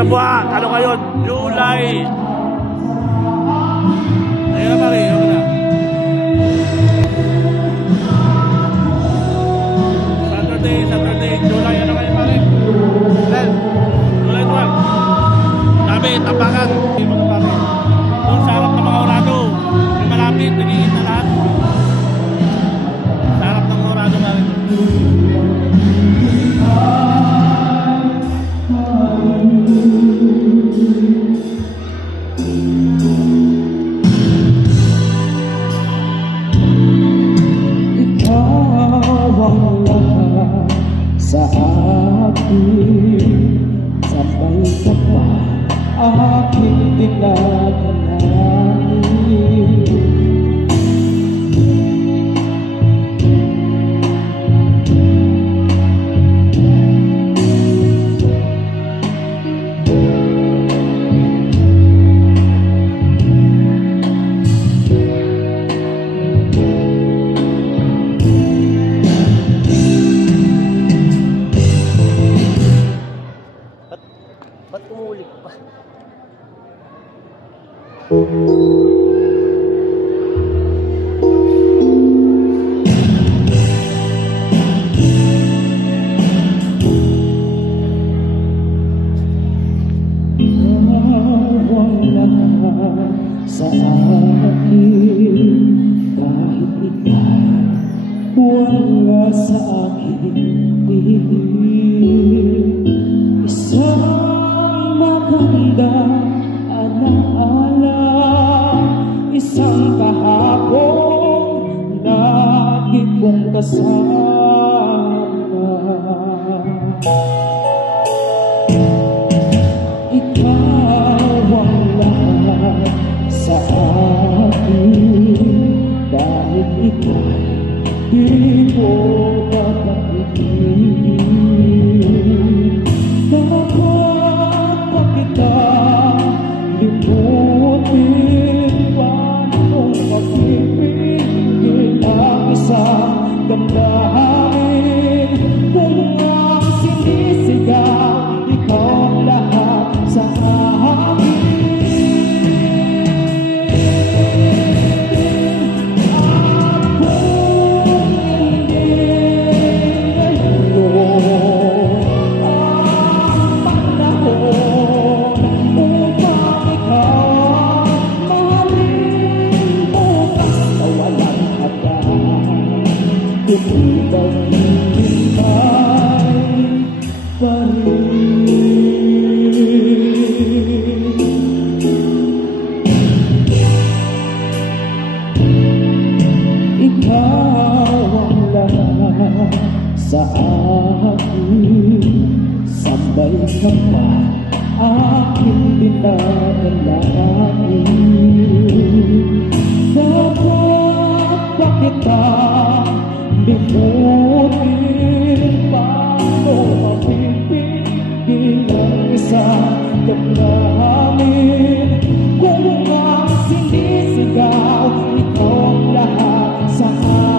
na buwan. Ano kayo? July. Ayun na pare, ayun na. Saturday, July. Ano kayo pare? July 12. Sabi, tampakan. Doon sa harap ng mga orado. Yung malapit, nagiging na lahat. Sa harap ng orado pare. Sa akin, sabay ka pa, aking tinatanangin. Ba't umuulit pa? Wala sa akin, kahit ika'y wala sa akin. Isang magandang alaala, isang kahapon lagi kong kasama. Ikaw ang lahat sa akin, dahil ika'y di ko papagiging. Dapat pa kita limutin, paano mapipigil ang isang damdamin? Kung ang sinisigaw, ikaw ang lahat sa akin. Sa akin, sabay ka pa, aking pinanalangin. Dapat pa kita limutin, paano mapipigil ang isang damdamin? Kung ang sinisigaw, ikaw ang lahat sa akin.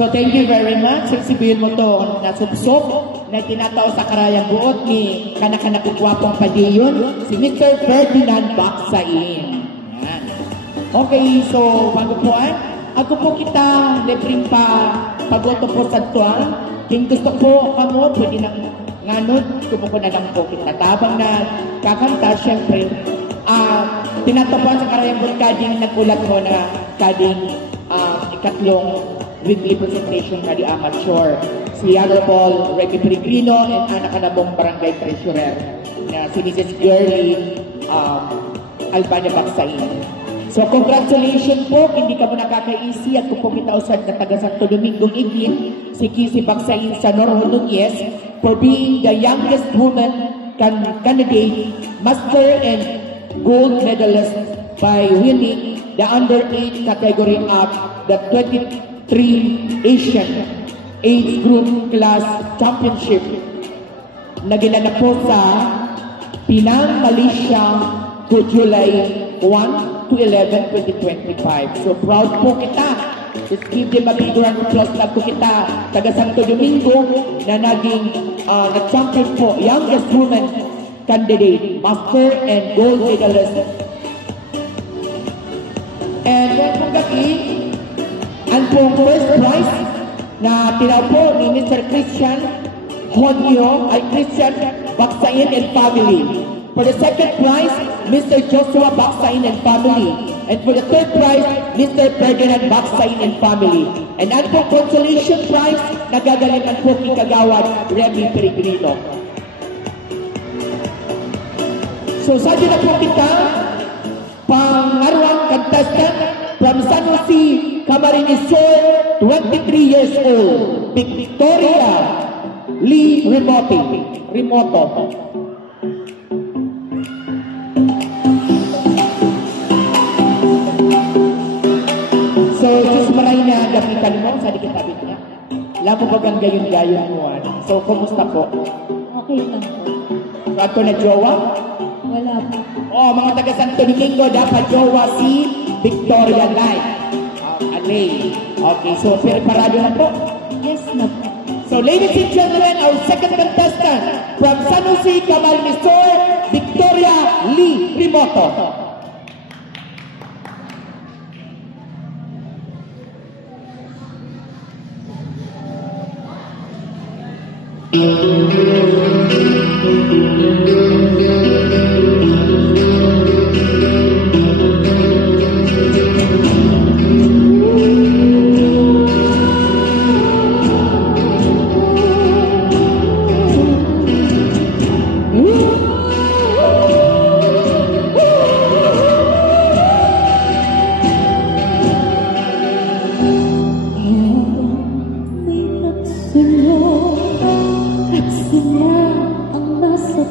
So thank you very much. Sisibihin mo to na subsop na tinatao sa karayang buot ni kanak-kanakugwapong padiyon, si Mr. Ferdinand Baksain. Yan. Okay, so bago po ako po kita libreng pagoto po sa tuwa. Kung gusto po kamo, pwede na nganod, tumo ko na lang po kita. Tabang na kakanta, syempre, tinatapuan sa karayang buot kading nagulat mo na kading ikatlong weekly presentation na di amateur. Si Honorable Reggie Peregrino and anak kanabong barangay treasurer na si Mrs. Girlie Albania Baksain. So congratulations po, hindi ka mo nakakaisi at kung po kita usad na taga Santo Domingo Igin, si Kisi Baksain sa Nunez for being the youngest woman candidate, master and gold medalist by winning the under-8 category of the 23 Asian Age Group Class Championship na ginanap po sa Penang, Malaysia to July 1 to 11, 2025. So proud po kita. Let's give them a big round of applause na po kita taga Santo Domingo na naging nag-champion po, youngest woman candidate, master and gold medalist. And welcome gabi ang pong first prize na tinaw po ni Mr. Christian Honyo ay Christian Baksain and family. For the second prize, Mr. Joshua Baksain and family. And for the third prize, Mr. Ferdinand Baksain and family. And ang pong consolation prize, nagagalingan po ni Kagawad Remy Peregrino. So sa na po kita, pangarwang contestant from San Jose, Camarines Sur, 23 years old, Victoria Lee Remoto. So, sus maray na gamitan mo sa dikit-tabit niya. Alam mo bagang gayon-gayon mo. So, kumusta po? Okay lang po. Ato na jowa? Wala po. Oh, mga taga Santo Domingo, dapat jowa si Victoria Light. Alay. Okay, so preparado na po? Yes na po. So, ladies and gentlemen, our second contestant from San Jose, Camarines Sur, Victoria Lee Remoto. At sila ang nasa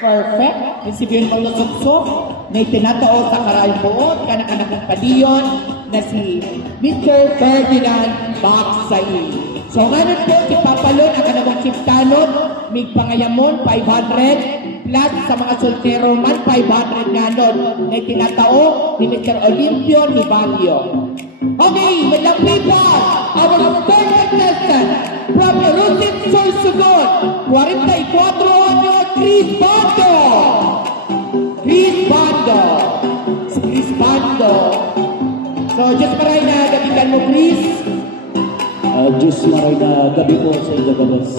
Perfect. Isibihin mo ng suksok na itinatao sa karayong buot, kanak-anakang padiyon na si Mr. Ferdinand Bagsay. So ngayon po, si Papalon, ang kanabang Chiptanon, may pangayamon, 500, plus sa mga soltero man, 500 nganon na itinatao ni Mr. Olimpio Nibalio. Okay, with the people, our third contestant from Rusin Sorsogon, 44 anyos, Chris Bando. Chris Bando. Si Chris Bando. So, just maray na gabigan mo, Chris. Diyos maray na gabi po sa inyo, kabos.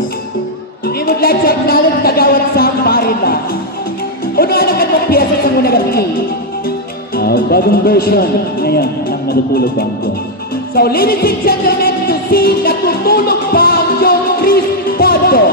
We would like to acknowledge Kagawad Sam Barila. Uno-ano ka mong piyesa sa muna gabi? Bagong version ngayon ng Natutulog Bangko. So, ladies and gentlemen, to see Natutulog ba ang iyong Chris Bando?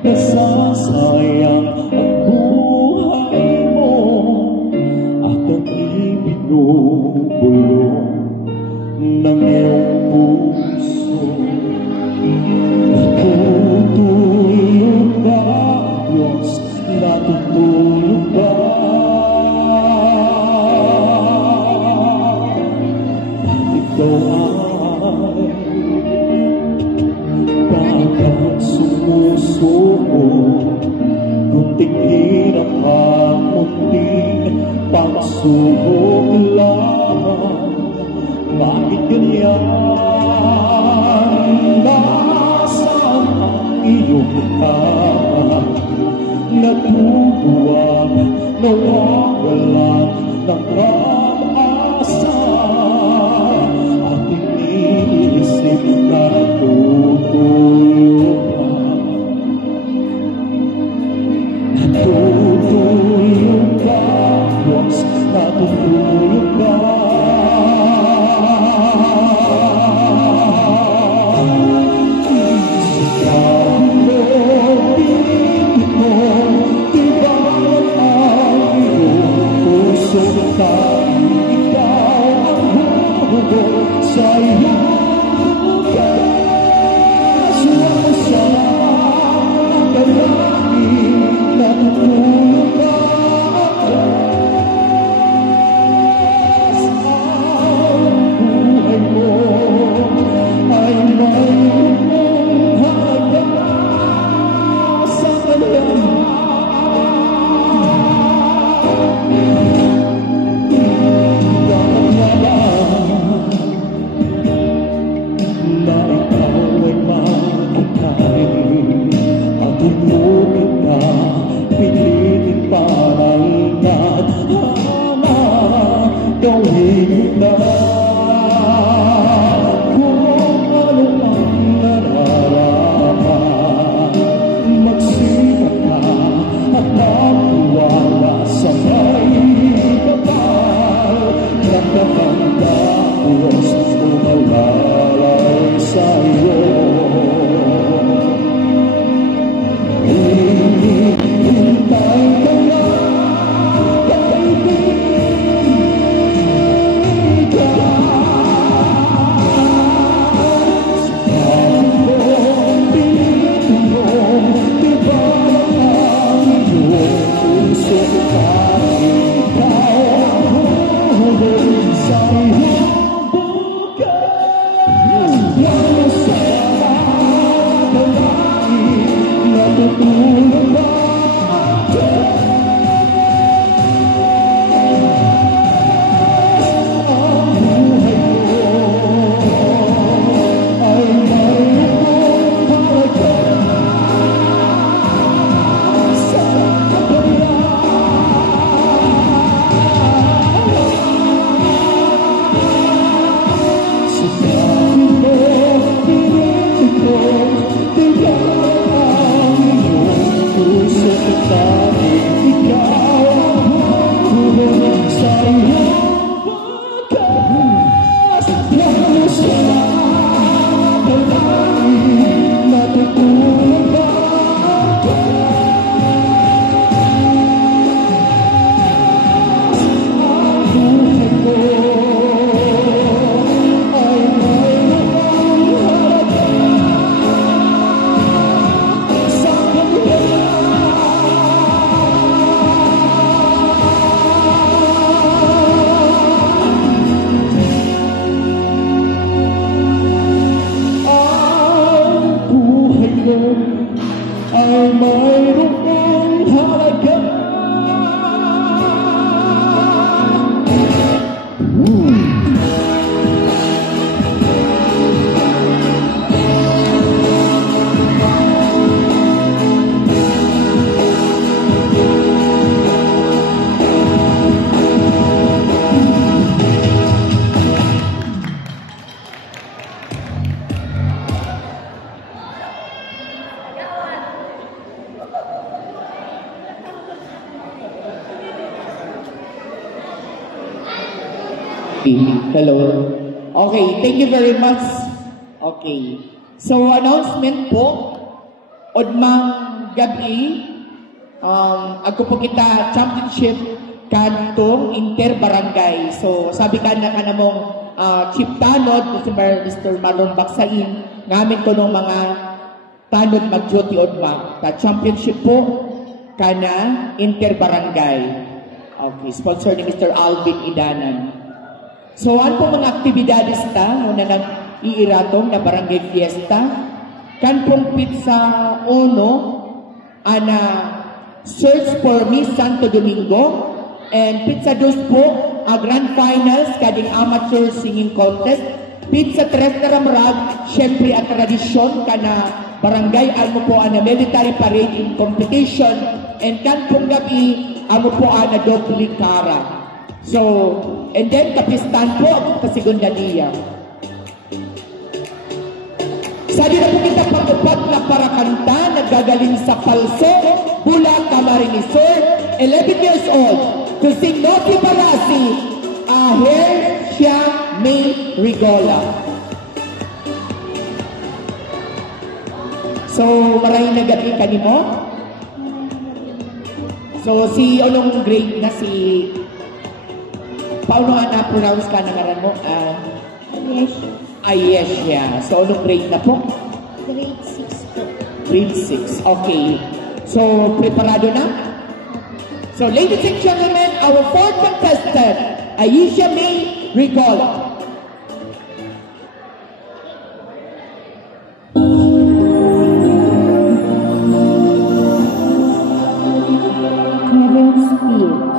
Nasasayang ang buhay mo at ang ibinubulong ng iyong puso. Natutulog ba, Diyos? Natutulog ba? Ikaw ay bakit sumusuko? Kunting hirap at munting pagsubok lang. Bakit ganyan? Nasaan ang iyong tapat? Natutuwag, nawawalan ng pag-asa. At iniisip na natutulog ka. Natutulog ka, Diyos, natutulog ka. Sabi mo, pinig mo, tibawat ang iyong puso ka. Hello. Okay, thank you very much. Okay. So, announcement po. Odmang gabi, ako po kita championship kantong inter-barangay. So, sabi ka na mong Chief Tanod, Mr. Marlon Baksain, ngamin ko nung mga tanod mag-duty odmang. Ta championship po, kana inter-barangay. Okay, sponsor ni Mr. Alvin Idanan. So, ano po mga aktibidades ta? Muna nang iiratong na barangay fiesta. Kan pong pizza uno, ana Search for Miss Santo Domingo. And pizza dos po, grand finals, kading amateur singing contest. Pizza tres na ramrag, syempre at tradisyon, kana barangay, ano po, ana military parade in competition. And kan pong gabi, ano po, ana doble cara. So, and then kapistan po, kasigunda niya. Sa di na po kita pag-upat na para kanta, nagagaling sa Palso, Bula Camarinesor, 11 years old, to sing Noti Barasi, Aher Siya May Rigola. So, maraming nagabi ka ni mo? So, si anong grade na si... Paano nga na-pronounce ka na ngaran mo? Yes. Yes, yeah. So, anong grade na po? Grade 6 po. Grade 6. Okay. So, preparado na? So, ladies and gentlemen, our fourth contestant, Aisha May Rigola. Heaven's Speech.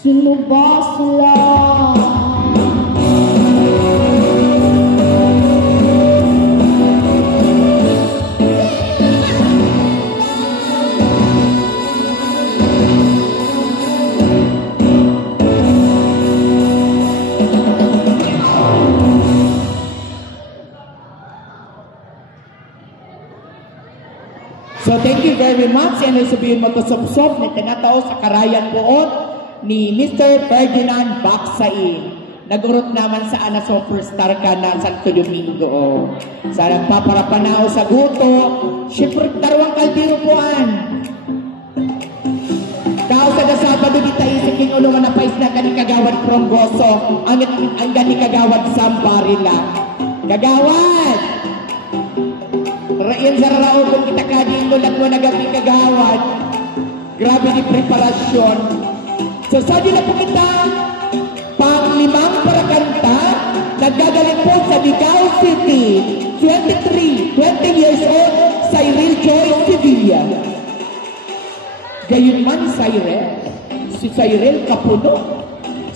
Sino ba sila? So thank you very much. Ano sabihin mo to Sop na tinatao sa karayan buot ni Mr. Ferdinand Baksain. Nagurot naman sa ana superstar ka na Santo Domingo. Sa nagpaparapanao sa guto, syempre darwang kaldero puan. Tao sa Sabado di tayo sa King Ulo na pais na kani kagawad Pronggoso, ang gani kagawad Sambarila. Kagawad! Rayan sa rao kung kita kading ulat mo nagabi kagawad. Grabe di preparasyon. So sa na po kita, pang-limang parakanta, nagagaling po sa Digao City, 20 years old, Cyril Joy Sevilla. Gayon man, Cyril. Si Cyril Kapuno.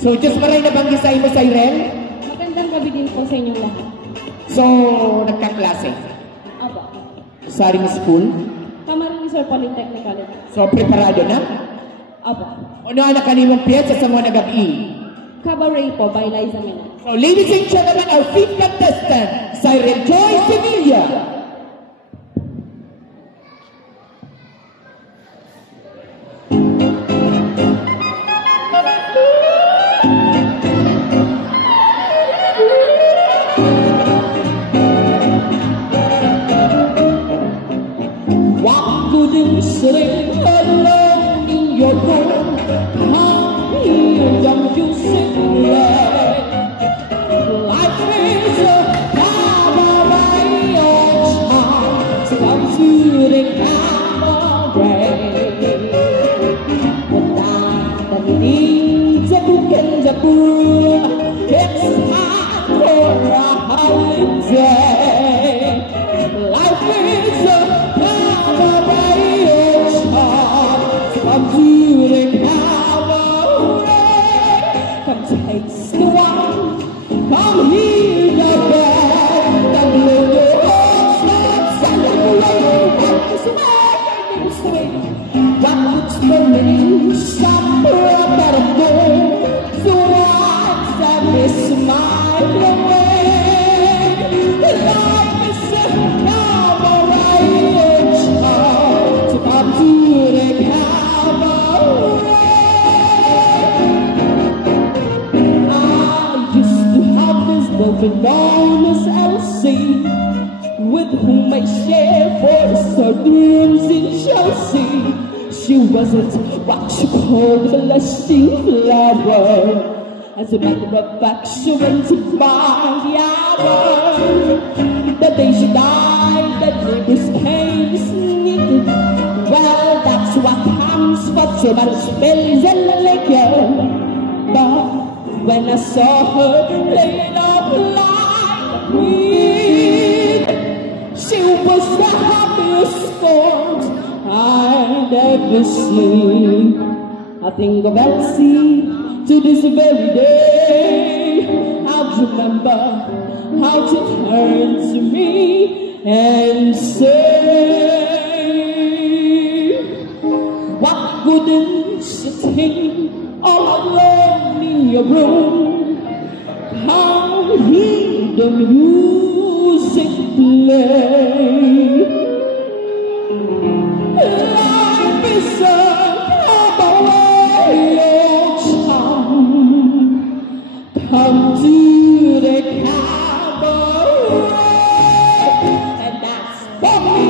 So, just maray nabanggi sa imo, Cyril. Magandang gabi din po sa inyong lahat. So, nagkaklase. Aba, Sa ring school. Camarines Sur Polytechnic College. So, preparado na. Aba, Ano ang kanimong piyesa sa mga nagabi? Cabaret po by Liza Mena. So, ladies and gentlemen, our fifth contestant, Cyril Joy Sevilla. What couldn't sitting alone in your room? How don't you sit there? Life is a cabaret, oh, so come to the cabaret. But I'm needs a book and a broom. It's time for a holiday. Life is a cabaret, oh, so come to the cabaret. Come taste the wine, come hear the band, and blow your hearts like celebrate. And swing, that looks familiar, somewhere about a door. So I stand this smile away. Life is a cabaret, so come to the cabaret. I used to have this woman known as Elsie, with whom I shared 4 rooms in Chelsea. She wasn't what you called a blushing flower. As a matter of fact, she went to my hour. The day she died, the neighbors came sneaking. Well, that's what comes for too much pills and liquor. But when I saw her laid up like a queen, she was the happiest thought I'd ever seen. I think of Elsie to this very day. I'll remember how to turn to me and say, what couldn't sitting all alone in your room? How hear the music play? Life is a cabaret, come to the cabaret, and that's for me.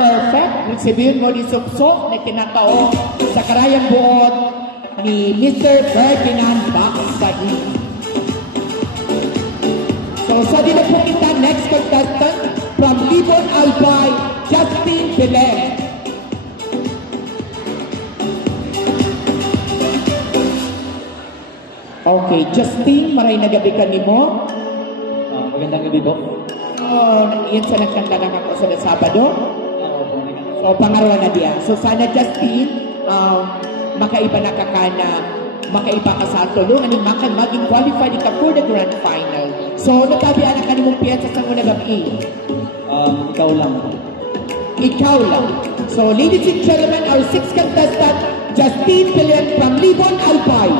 perfect. Sabihin mo ni Suksok na kinataon sa karayang buot ni Mr. Ferdinand Baksain. So, sa din po kita, next contestant from Libon Albay, Justin Belen. Okay, Justin, maray na gabi ka ni mo. Magandang gabi po. Iyan sa nagkanta lang ako sa Sabado. So, pangarawa na diya. So, sana Justin, makaiba na ka na, makaiba ka sa tulungan ni Makan maging qualified ka for the grand final. So, natabi anak ka ni mong piyasa sa muna gabi. Ikaw lang. Ikaw lang. So, ladies and gentlemen, our sixth contestant, Justin Belen from Libon Albay.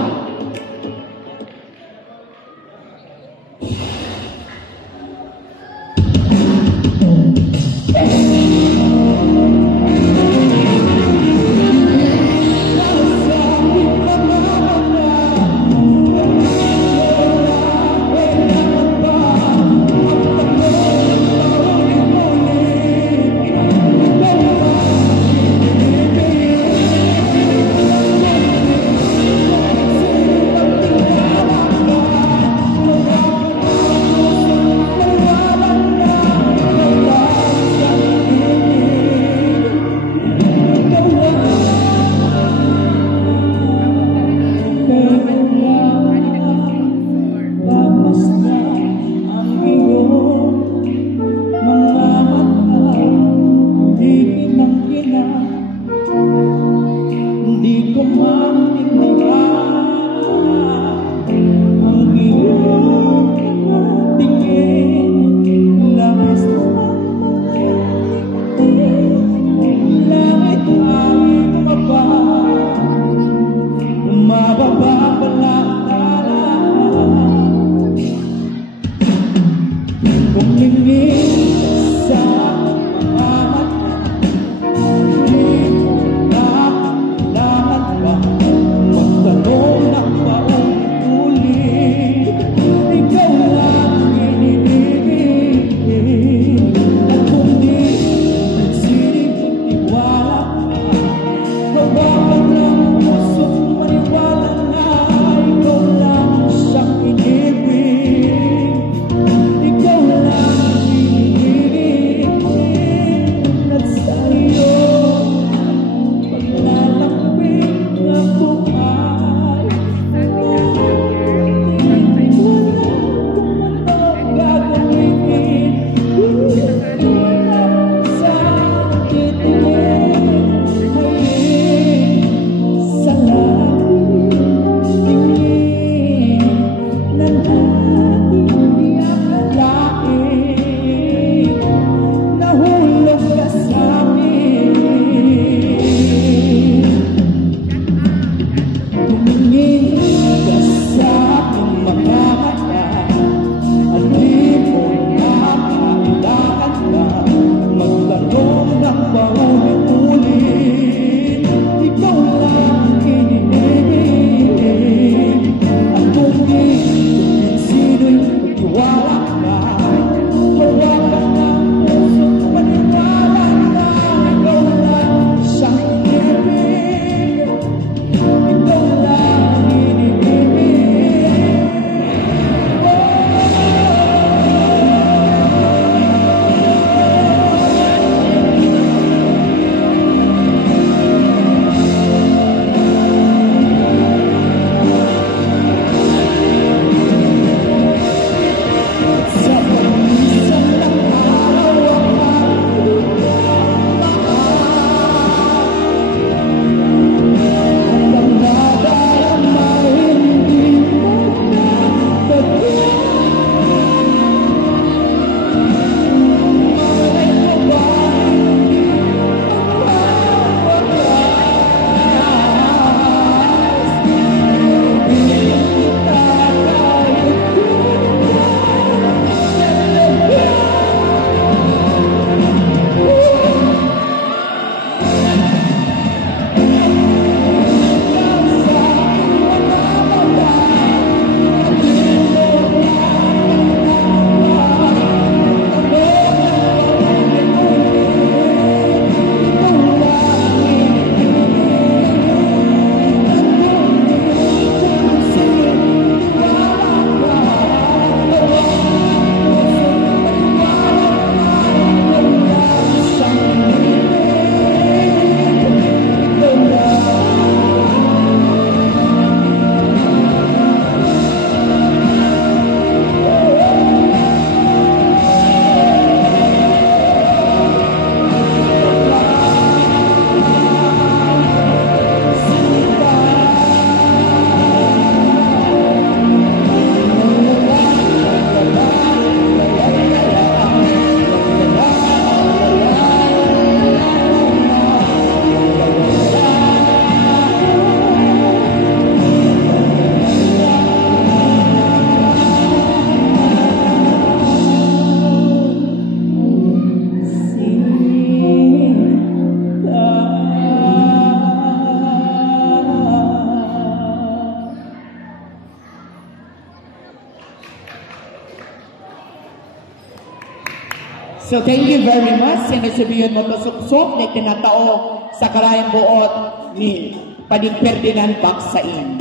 So thank you very much. Sinusubiyon mo to suksok na tinatao sa karayang buot ni Pading Ferdinand Baksain.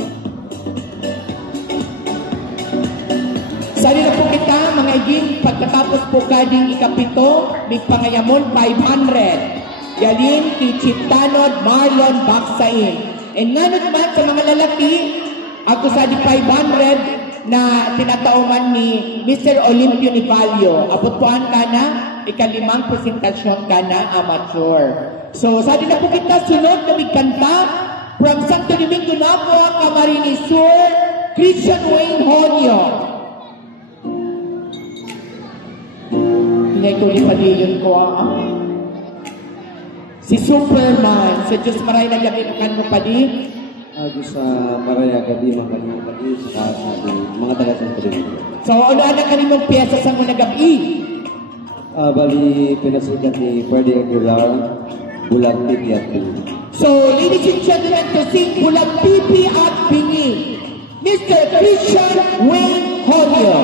Sali na po kita, mga iging, pagkatapos po kading ikapito, may pangayamon 500. Yalin kay Chief Tanod Marlon Baksain. And nga naman sa mga lalaki, ako sa di 500 na tinataungan ni Mr. Olimpio Nivalio. Aputuan ka na, ikalimang presentasyon ka na amateur. So, sa di na po kita sunod na kanta from Santo Domingo na po ang Camarines Sur, Christian Wayne Honyo. Tingay ko ni Padiyon ko si Superman. Sa Diyos maray na yakin mo Padi. Diyos sa Maraya Gabi, mga Padi, sa mga taga-Santo Domingo. So, ano na kanimong piyesa sa mga gabi? Bali, pinasikat ni Freddy Aguilar, Bulag Pipi at Bingi. So, ladies and gentlemen, to sing Bulag Pipi at Bingi, Mr. Christian Wayne Honyo.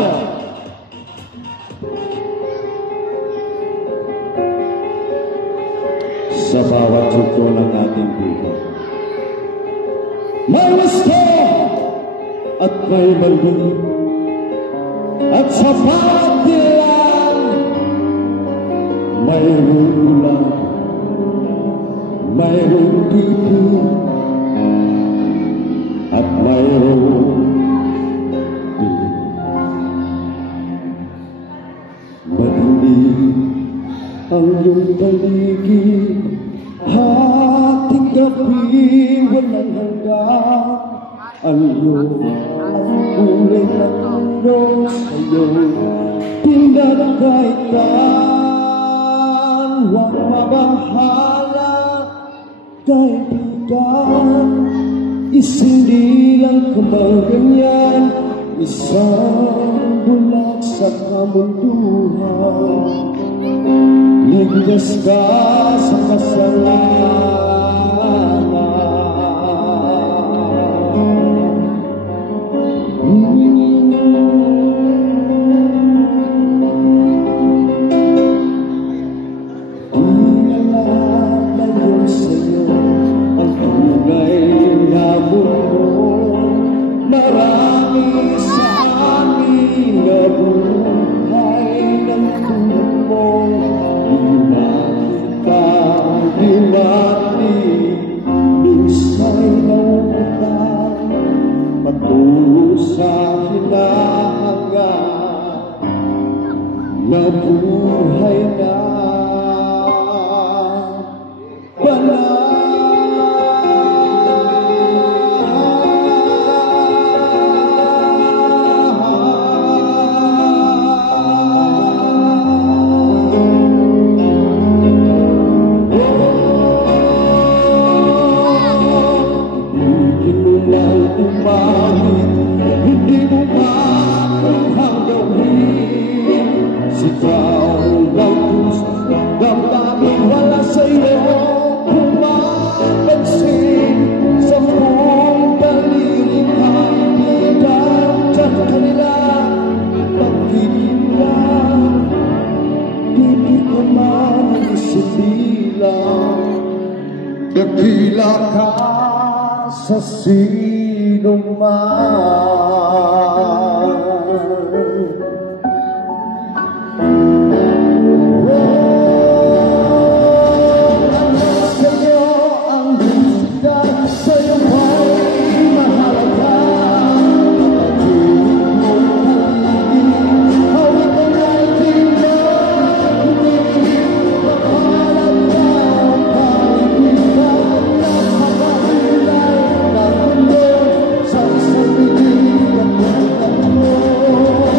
Sa bawat sukto ng ating buhay, may gusto at may malbuni, at sa bawat dilan mayroong ulan, mayroong pipi, at mayroong bili. Madilim ang iyong paligid, ating gabi walang hanggan. Ang iyong kulay na tulong sa'yo, pinagkaitan, huwag mabahala, kaibigan. Isinilang kamaganyan, isang bulag sa kamunduhan. Ligtas ka sa kasalanan. Ilalalayo sa'yo ang tunay na mundo. Marami sa amin na buhay ng tulad mo. Himati, minsay nautan, patuloy sa hinahangan na buhay na banal. Hindi mo makakang gawin. Sigaw ng puso, damdamin wala sa'yo pumapansin. Sa buong daliri kaibigan, dyan kanila pagkikilan. Hindi ko man isibilang, dakila ka sa sinong man. Sa'yo ang husga, sa'yo may mahalaga. Pag-ibig mo paligid, hawak ang ating makinig. Makalat ka ang kaibigan, napakahulay na mundo. Sa isang bibig at pagkakalo,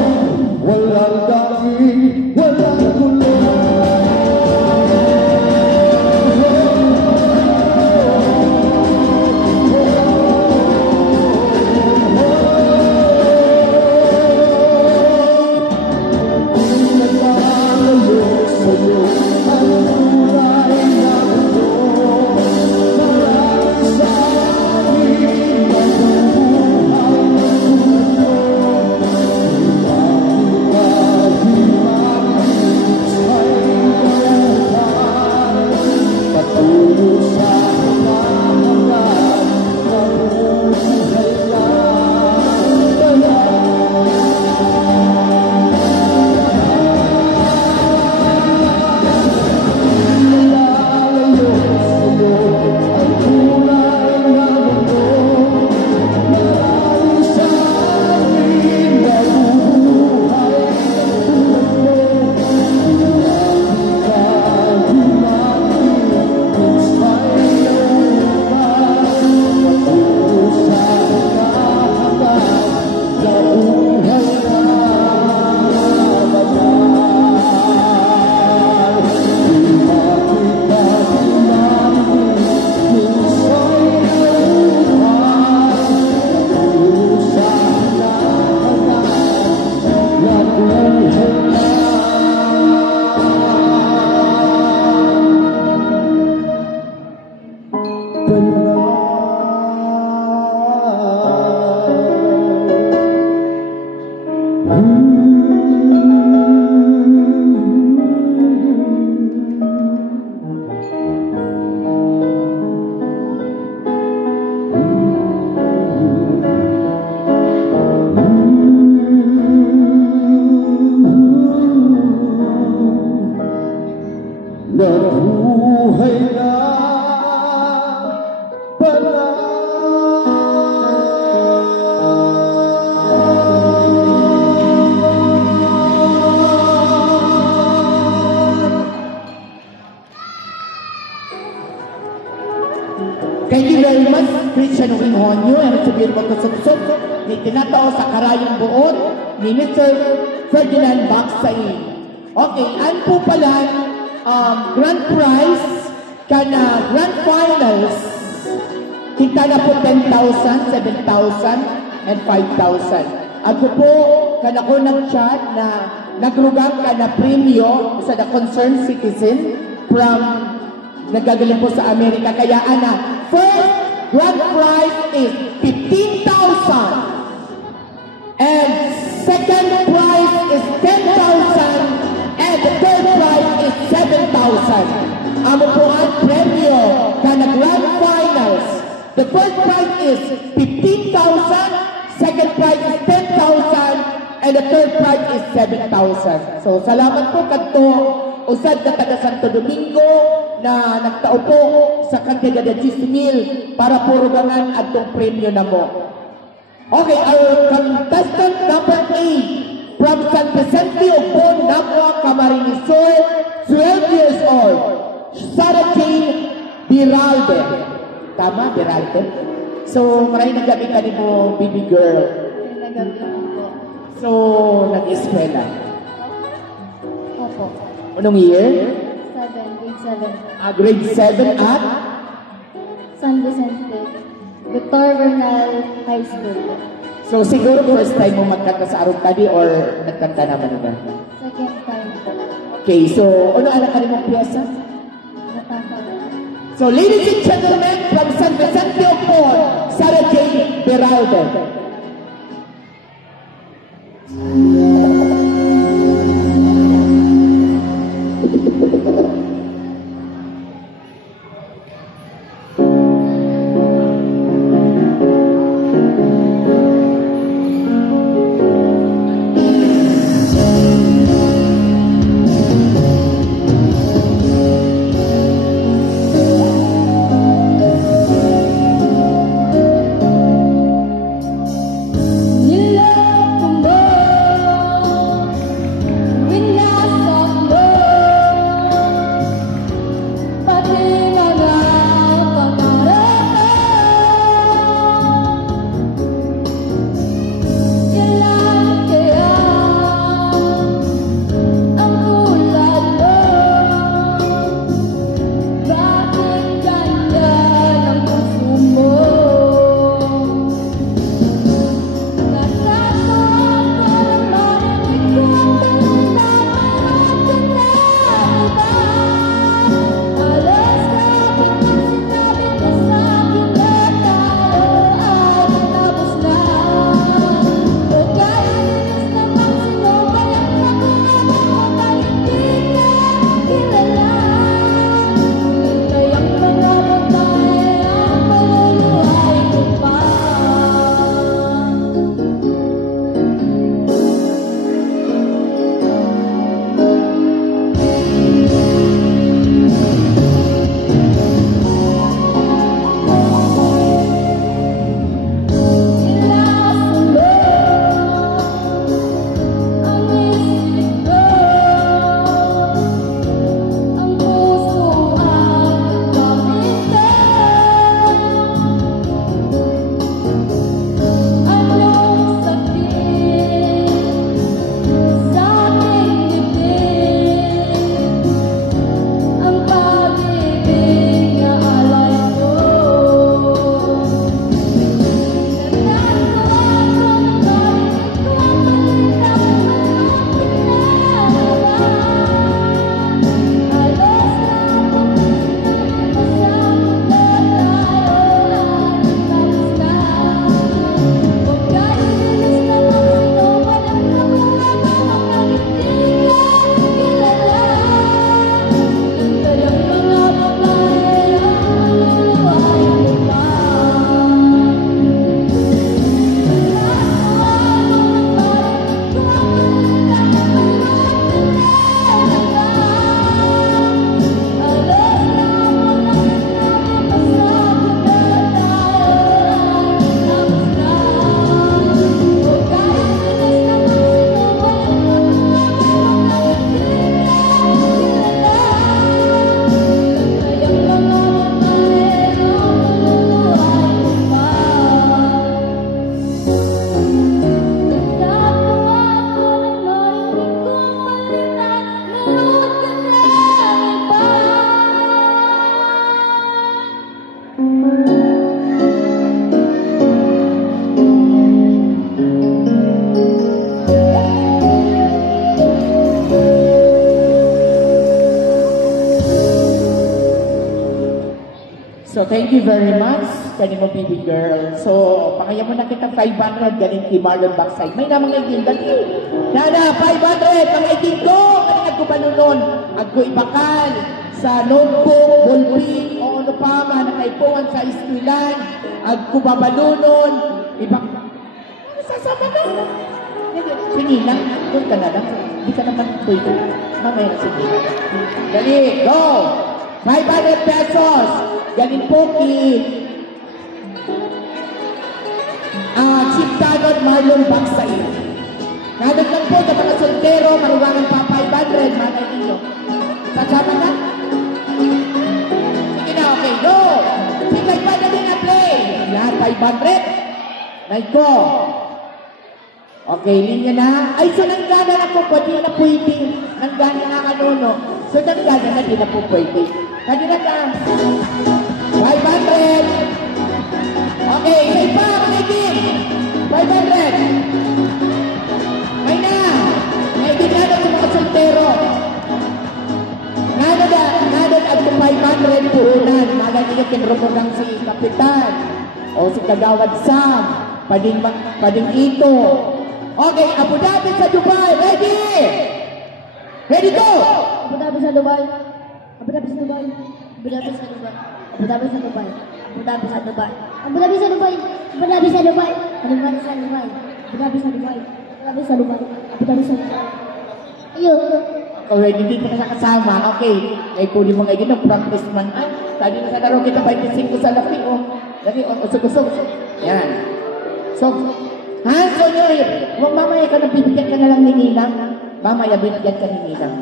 nabuhay na Thank you very much, Christian Uinhonyo, and sabihin mo kasubsob ni tinatao sa karayang buot ni Mr. Ferdinand Baksay. Okay, ano po pala grand prize kana grand finals kita na po 10,000, 7,000, and 5,000. Ako po, kana ko nag-chat na nagrugang ka na premyo sa the concerned citizen from nagagaling po sa Amerika. Kaya ana, first grand prize is 15,000 and second prize is 10,000 and the third prize is 7,000. Amo po ang premyo kana grand finals. The first prize is 15,000, second prize is 10,000, and the third prize is 7,000. So salamat po kadto usad na taga Santo Domingo na nagtao po sa kantidad de 10,000 para purugangan atong premyo na mo. Okay, our contestant number 8 from San Vicente Obon, Nabua, Camarines Sur, 12 years old, Sarah Jane Biralde. Tama, Biralde? So, maraming nagabi ka mo, baby girl. Nagabi po. So, nag-eskwela. Opo. Anong year? 7, grade 7. Grade 7 at? San Vicente. Victor Bernal High School. So, siguro first time mo magkanta sa Arugtadi or nagkanta naman ba? Second time po. Okay, so, ano anak ka rin mong piyesa? Natakaw. So, ladies and gentlemen, from San Vicente Obon, Sarah Jane Beralde. So, thank you very much, kanimo baby girl. So, pakaya mo na kita 500, galing kay Marlon Backside. May namang iging, dali. Nana, 500, ang iging ko. Galing ako panunon. Ako ibakal sa notebook, ballpen, o ano pa man, nakaipuan sa istilan. Ako babalunon. Ibakal. Ano sasama ka? Sige lang, doon ka na lang. Hindi ka naman pwede. Mamaya na sige. Dali, go! 500 pesos. Galing po kay Chief Tanod Marlon Backside. Nandun lang po sa mga soltero, maluwangan pa 500, mga ninyo. Sasama na? Sige na, okay, go! Sige pa na din na play. Yan, 500. Naiko. Okay, linya na. Ay, so nanggana na po, pwede na pwede. Nanggana na kanuno. So nanggana na, di na po pwede. Pwede na ka. 500. Okay, say pa, mga team. 500. May na. May dinado sa mga soltero. Nado at 500 puhunan. Nagano kinrumugang si Kapitan. O si Kagawad Sam. Pading ito. Okay, Abu Dhabi sa Dubai. Ready? Ready, go! Abu Dhabi sa Dubai. Abu Dhabi sa Dubai. Abu Dhabi sa Dubai. Abu Dhabi sa Dubai. Abu Dhabi sa Dubai. Abu Dhabi sa Dubai. Abu Dhabi sa Dubai. Abu Dhabi sa Dubai. Abu Dhabi sa Dubai. Abu Dhabi sa Dubai. Abu Dhabi sa Dubai. Ayun. Okay, hindi ka na kasama. Okay. Ay, kuli mo ngayon ng practice man. Ay, tadi na sa laro kita 25 sa lapi. Oh. Dali, usog-usog. Yan. So, hands on your hip. Huwag mamaya ka na bibigyan ka na lang ni Ninang. Mamaya binigyan ka ni Ninang.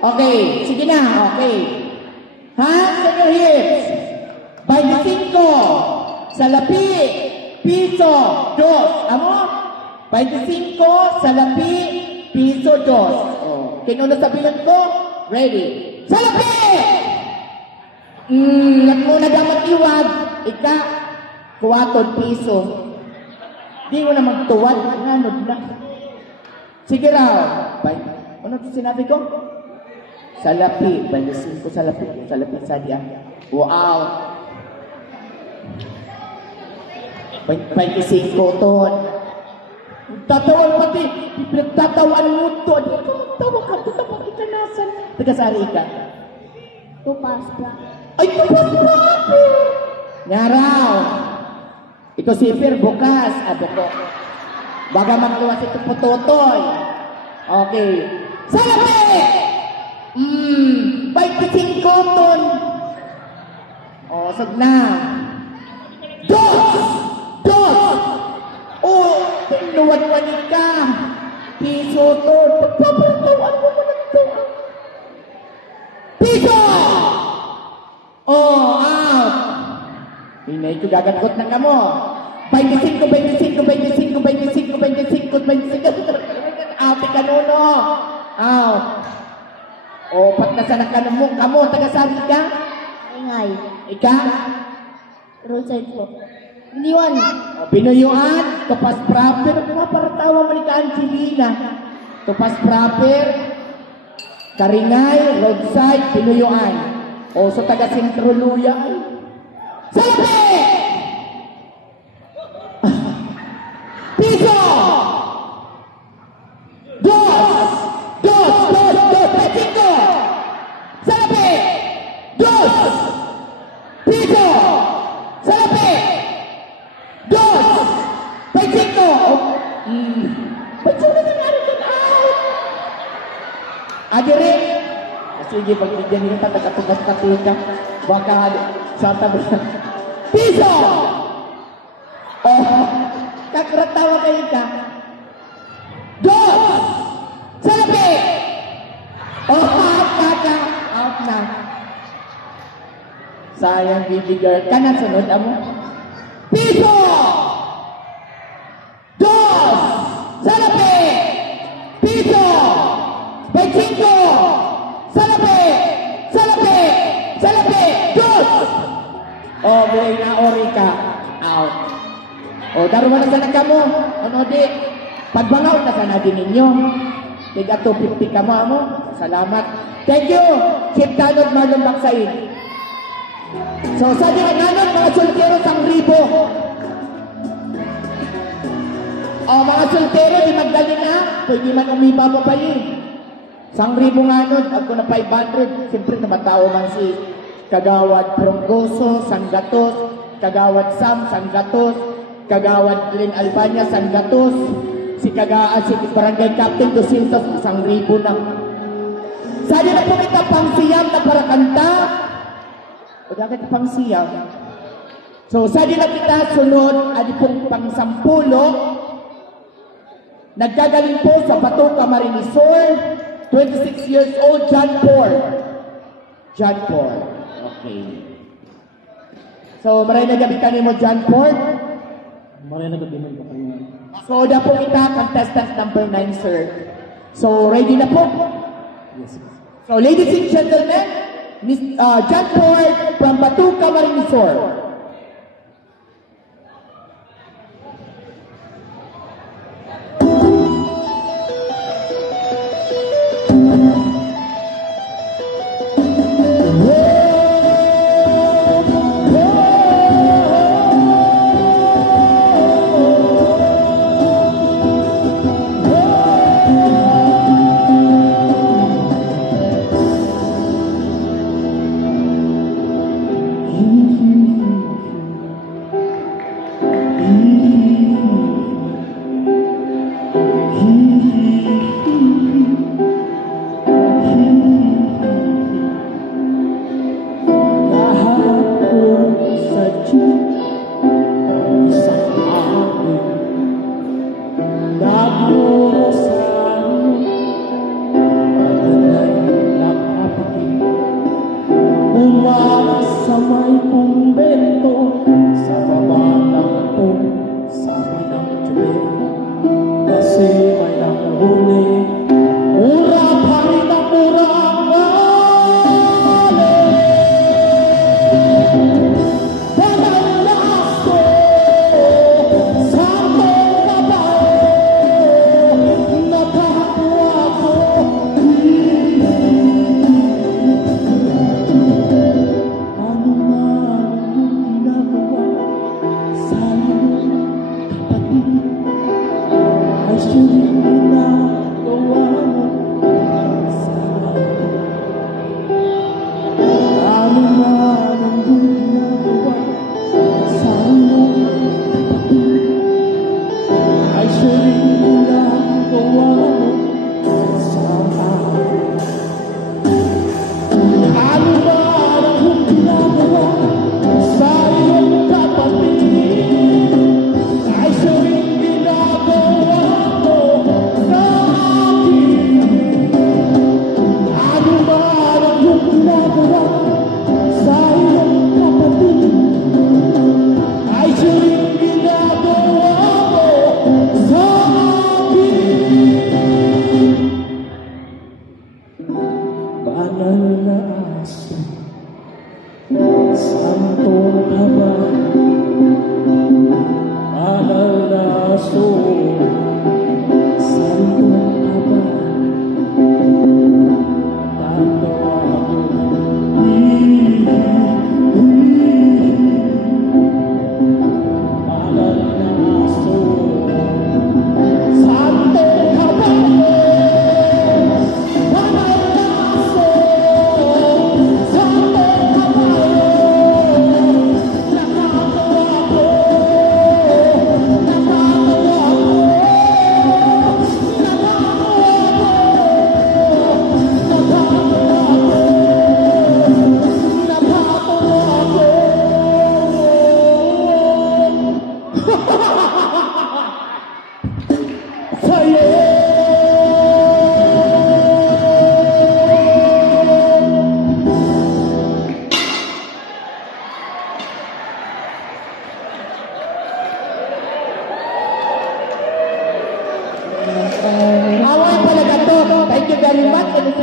Okay, sige na. Okay. Hands on your hips. 25 sa lapi. Piso. Dos. Amo? 25 sa lapi. Piso. Dos. Oh. Kinulo sabihin ko? Ready. Sa lapi! Muna dapat iwag. Ika. 4 piso. Di mo na magtuwad. Nanod na. Sige raw. Ano sinabi ko? Salapi. 25 salapi. Salapi sa diyan. Wow. 25 ton. Tatawan pati. Tatawan mo to. Tawa ka. Tawa kita nasan. Tagasari ka. Tupas pa. Ay, tupas pa. Nyaraw. Ito si Fir bukas. Abo ko. Baga magluwas ito po totoy. Okay. Salapi! 25 ton. O, sag na. Dos! O, pinuwan-wanin ka. Piso to. Pagpapatawan mo na ito. Piso! O, out. Hinay ko gagagot na ka mo. 25. Out, ikanuno. Out. O, patnasan ang kanong mo. Kamo, tagasari ka? Ingay. Ika? Roadside po. Iniwan. O, pinuyuan. Tupas proper. Paratawa mo ni ka Angelina. Tupas proper. Karingay, roadside, pinuyuan. O, sa taga-sentro luyan. Salapi! Piso! Dos! Pechito! Salapi! Dos! Piso! Salapi! Dos! Pechito! Ba't siya na nangyari dyan? Adire! Sige, pagbigyan nila taga-tugas-katugas ka. Baka sa tabi. Piso! Oh, kakratawa kayo ka. Dos! Salapi! Oh, out na. Sayang, baby girl. Kanan sunod, amo? Piso! Dos! Salapi! Piso! Pechito! Salapi! Dos! Oh, buhay na ori ka. Out. Oh, darwa na sana ka mo. Ano di? Pagbangaw na sana din ninyo. Tiga 250 ka mo. Salamat. Thank you. Chief Tanod Marlon Backside. So, sa di ngayon, mga soltero, 1,000. O, mga soltero, di magdali na. Pwede man umiba mo pa yun. 1,000 nga nun, at kung na 500, siyempre namatao man si Kagawad Prongoso, Sangatos, Kagawad Sam, Sangatos, Kagawad Glenn Albania, Sangatos, si Barangay Captain 200, 1,000 na. Sali na po kita pang siyam na para kanta. O dapat pang siyam. So, sali na kita sunod, adi pong pang 10. Nagkagaling po sa Batuca, Marinisor, 26 years old, John Paul. John Paul. Okay. So, maray na gabi ka mo, John Paul. Maray na gabi man pa kayo. So, na po kita, contestant number 9, sir. So, ready na po? Yes. So, ladies and gentlemen, John Paul from Batuca, Marinisor.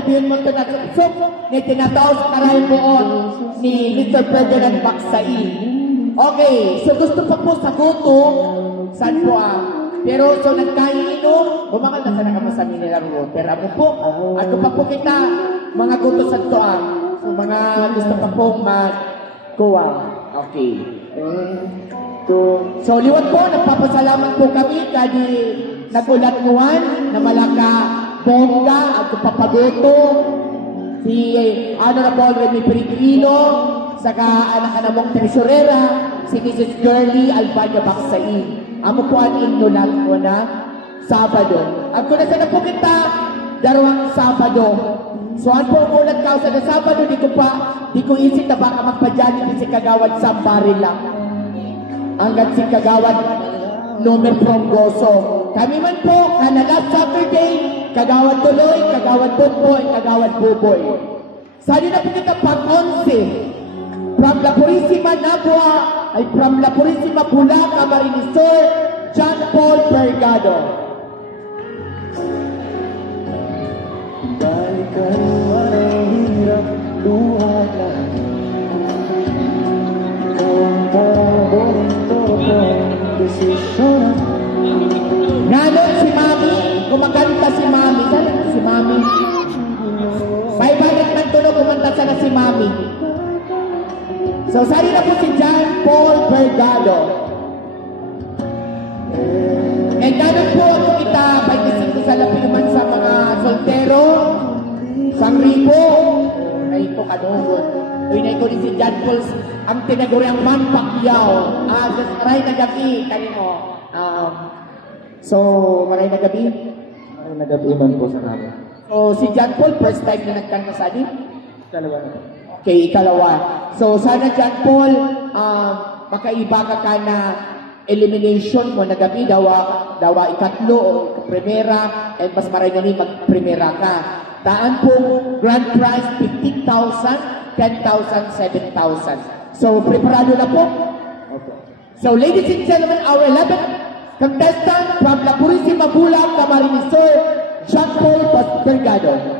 sabihin mo ito na susok ni tinatawag sa karayang buon ni Mr. Ferdinand Baksain. Okay, so gusto pa po sa guto, saan po pero so nagkaiinom, bumangal na sa nakamasami nila water. Ako po, ako pa po kita, mga guto sa to so mga gusto pa pong Kuwa. Okay. So, liwat po, nagpapasalamat po kami kani nagulat nuan na malaka bongga at papagoto si Honorable Remy Periclino saka anak ka namong tresurera si Mrs. Girlie Albania Baksain. Amo po ang inulat ko na Sabado. At kung nasa na po kita, darawang Sabado. So, ang po umulat ka sa Sabado, di ko isip na baka magpadyali din si Kagawad Sambari lang. Hanggang si Kagawad Nomer Prongoso. Kami man po, kanala Saturday, Kagawad Tuloy, Kagawad Buboy, Kagawad Buboy. Sali na po kita pag-11. From La Purísima Nabua, ay from La Purísima Bulaca, Marinisor, John Paul Pergado. Balikan ang hirap luha na ikaw ang paborito kong desisyon. Nanon si Mami, kumakanta si Mami. Saan si Mami? May balik man tunog, kumanta sana si Mami. So, sari na po si John Paul Vergado. And nanon po ako kita, pagkising ko sa lapiman sa mga soltero, Sangripo, ay po kanugon. Uy, na ikaw si John Paul, ang tinaguriang Man Pacquiao. Just maray na gabi, kanino. So, maray na gabi. Ay, nag-abiman po sa namin. So, si John Paul, first time na nagkanta sa atin? Dalawa na. Okay, ikalawa. So, sana John Paul, makaiba ka na elimination mo na gabi, dawa ikatlo o primera, at mas maray na rin mag-primera ka. Taan po, grand prize, 15,000, 10,000, 7,000. So, preparado na po? So, ladies and gentlemen, our 11th contestant from La Purísima Bulaca, Marinisor, John Paul Vergado.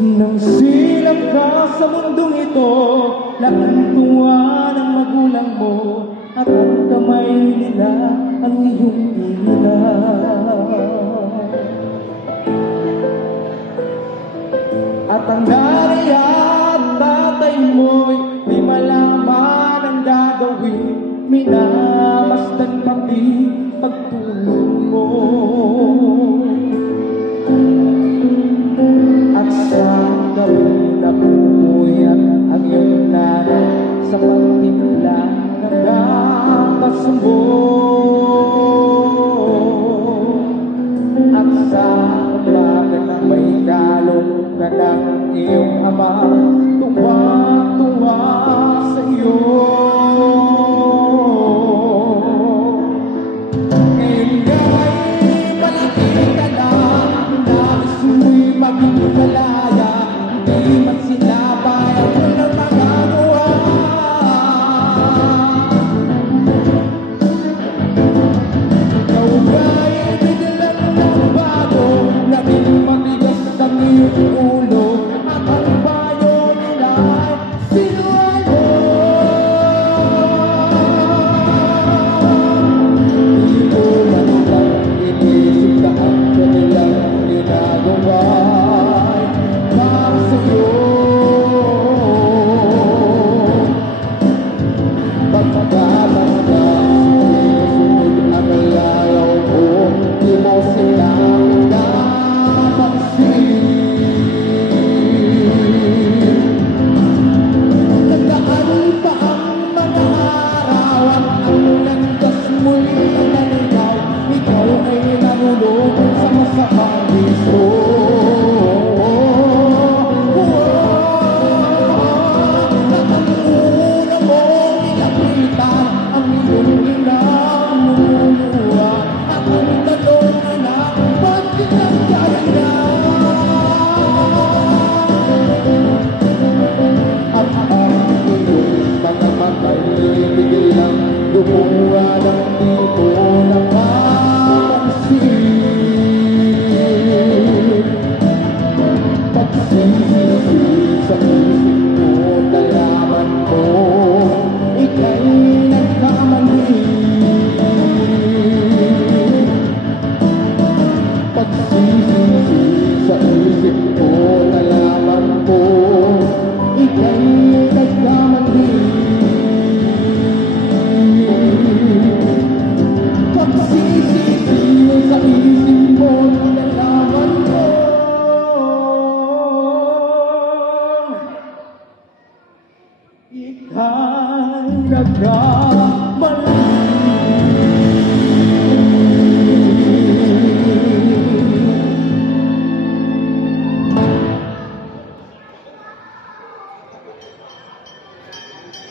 Nang silang ka sa mundong ito, laking tuwa ng magulang mo, at ang kamay nila ang iyong ilaw. At ang nanay at tatay mo'y di malaman ang gagawin, minamasdan pati pagtulong mo. At sa gawin na pumuyan ang iyong nanay sa pagtimpla ng gatas mo. At sa bagay na may kalong ka ng iyong ama, tuwa-tuwa sa iyo. Ngayon nga'y malaki ka na, nais mo'y maging malaya, hindi magsinabay ng mga buwan. Ikaw ba'y biglang nagbago, naging matigas ang iyong ulo, at ang bayo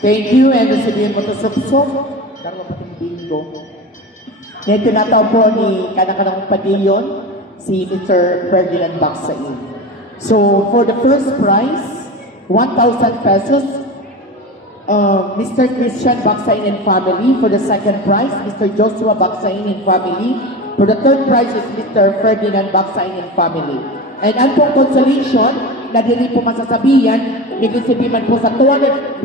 Thank you, and sabihin mo to Sup-Sup. Darawa pating bingo. Ngayon tinataw po ni Kanakanang Padiyon, si Mr. Ferdinand Baksain. So, for the first prize, 1,000 pesos, Mr. Christian Baksain and family. For the second prize, Mr. Joshua Baksain and family. For the third prize is Mr. Ferdinand Baksain and family. And ang pong consolation, na din po masasabihan, nagsisabihan po sa 200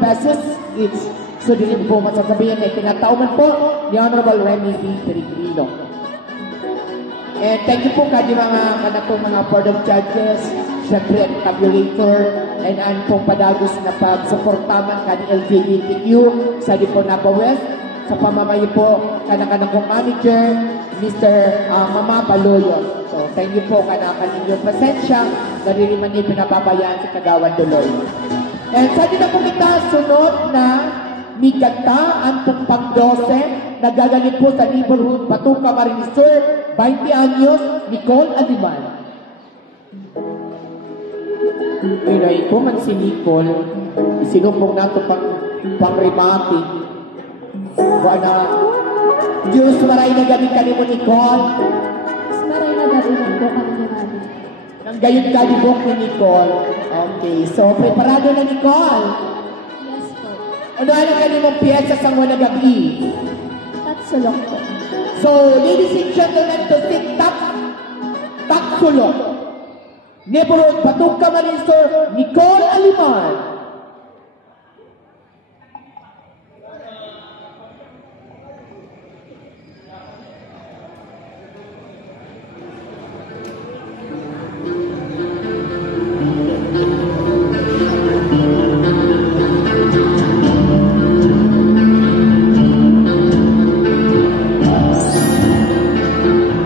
pesos each. So din po masasabihan na tinatauman po ni Honorable Remy B. Peregrino. And thank you po kadi mga kanakong mga board of judges, syempre ang tabulator, and ang pong padagos na pagsuportaman kadi LGBTQ sa Lipo Napa West, sa pamamayo po kanakong manager, Mr. Mama Baloyo. So thank you po kanakan inyong presensya, naririman niyo pinababayaan sa Kagawan Duloy. And sa din na po kita, sunod na Migata, ang pang 12, nagaganit po sa neighborhood Batuca Marinisur, 20 anyos, Nicole Aliman. Pinay ko man si Nicole, isinumpong nato pang-remati. Buwan na, Diyos maray na gabi ka mo, Nicole. Maray na gabi ng po kami namin. Nang gayon ka libok ni Nicole. Okay, so preparado na Nicole. Yes po. Ano ka mong piyesa sa mga gabi? Tatsulok po. So, ladies and gentlemen, to sit Taksulok. Neighborhood Batuca Marinisur, Nicole Aliman.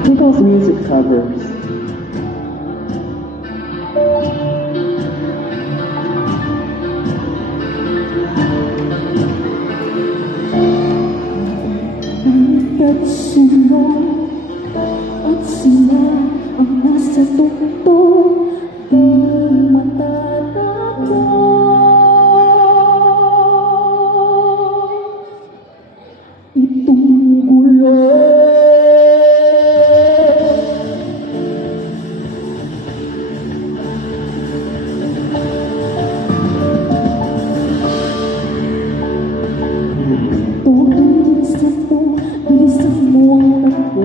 People's music covers. At sila ang nasa tukto, di matatapos itong gulo. Bilisan mo ang takbo.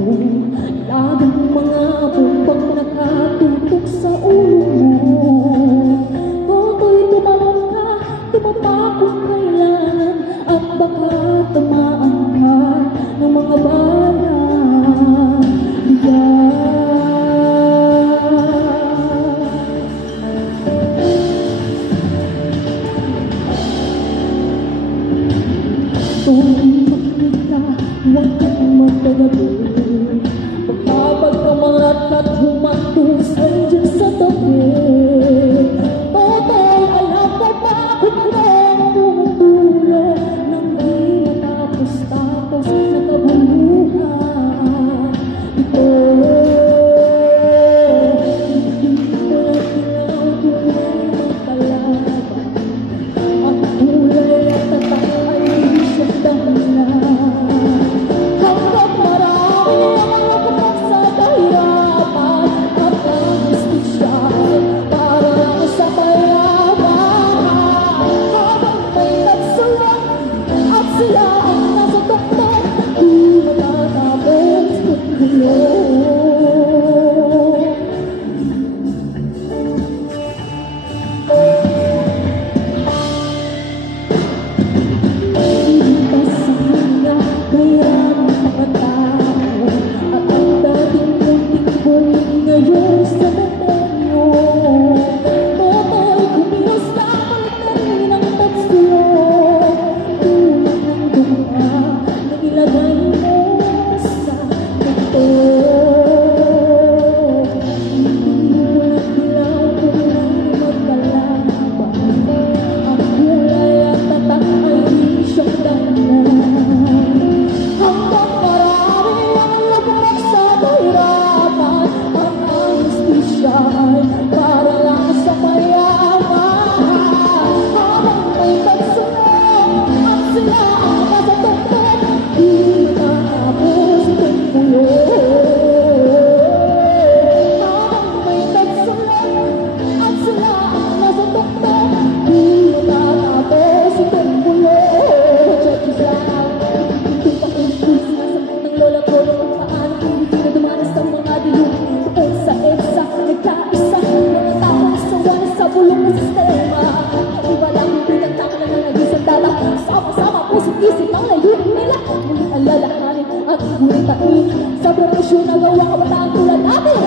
desisyon na gawa kabataan tulad natin.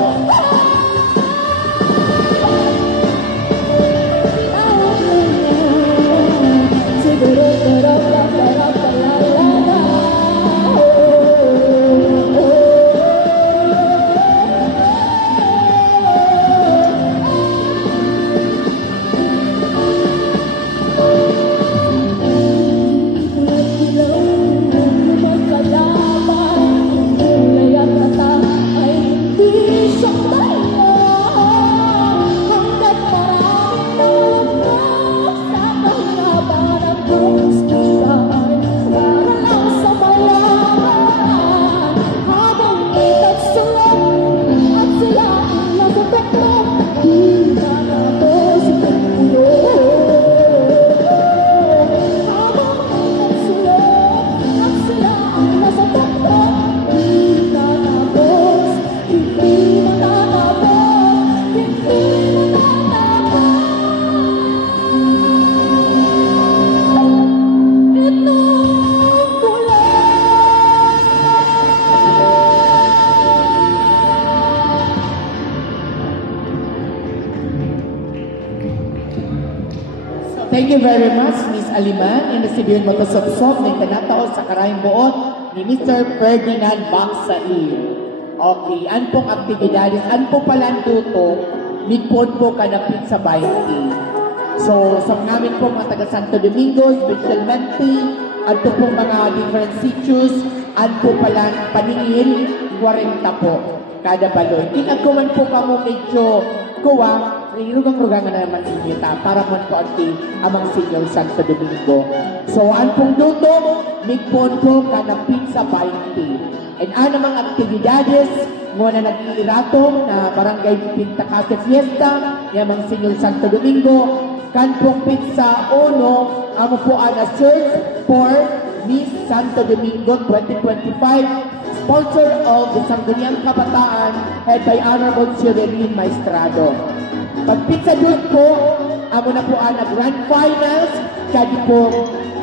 Siguro tarap talala. Thank you very much, Miss Aliman, and nasibihin mo to sa ng kanatao sa karayang buot ni Mr. Ferdinand Baksain. Okay, an pong aktibidades, an po palang tuto, nipon po kanapit sa 20. So, sa namin po mga taga Santo Domingo, specialmente, at po pong mga different sitios, an po palang paningin, 40 po kada baloy. Inagkuman po ka mo medyo kuwa, rugang-rugangan na naman inyita para man po amang senior Santo Domingo. So, ang pong duto, nipon po kanapit sa 20. And namang aktibidades, muna nag-iirato na Barangay Pintacate Fiesta, yamang senior Santo Domingo, kan pong pizza ono, amo po ana search for Miss Santo Domingo 2025, sponsored of the Sangguniang Kabataan, head by Honorable Cherilyn Maestrado. Pag pizza doon po, amo na po ang grand finals, kadi po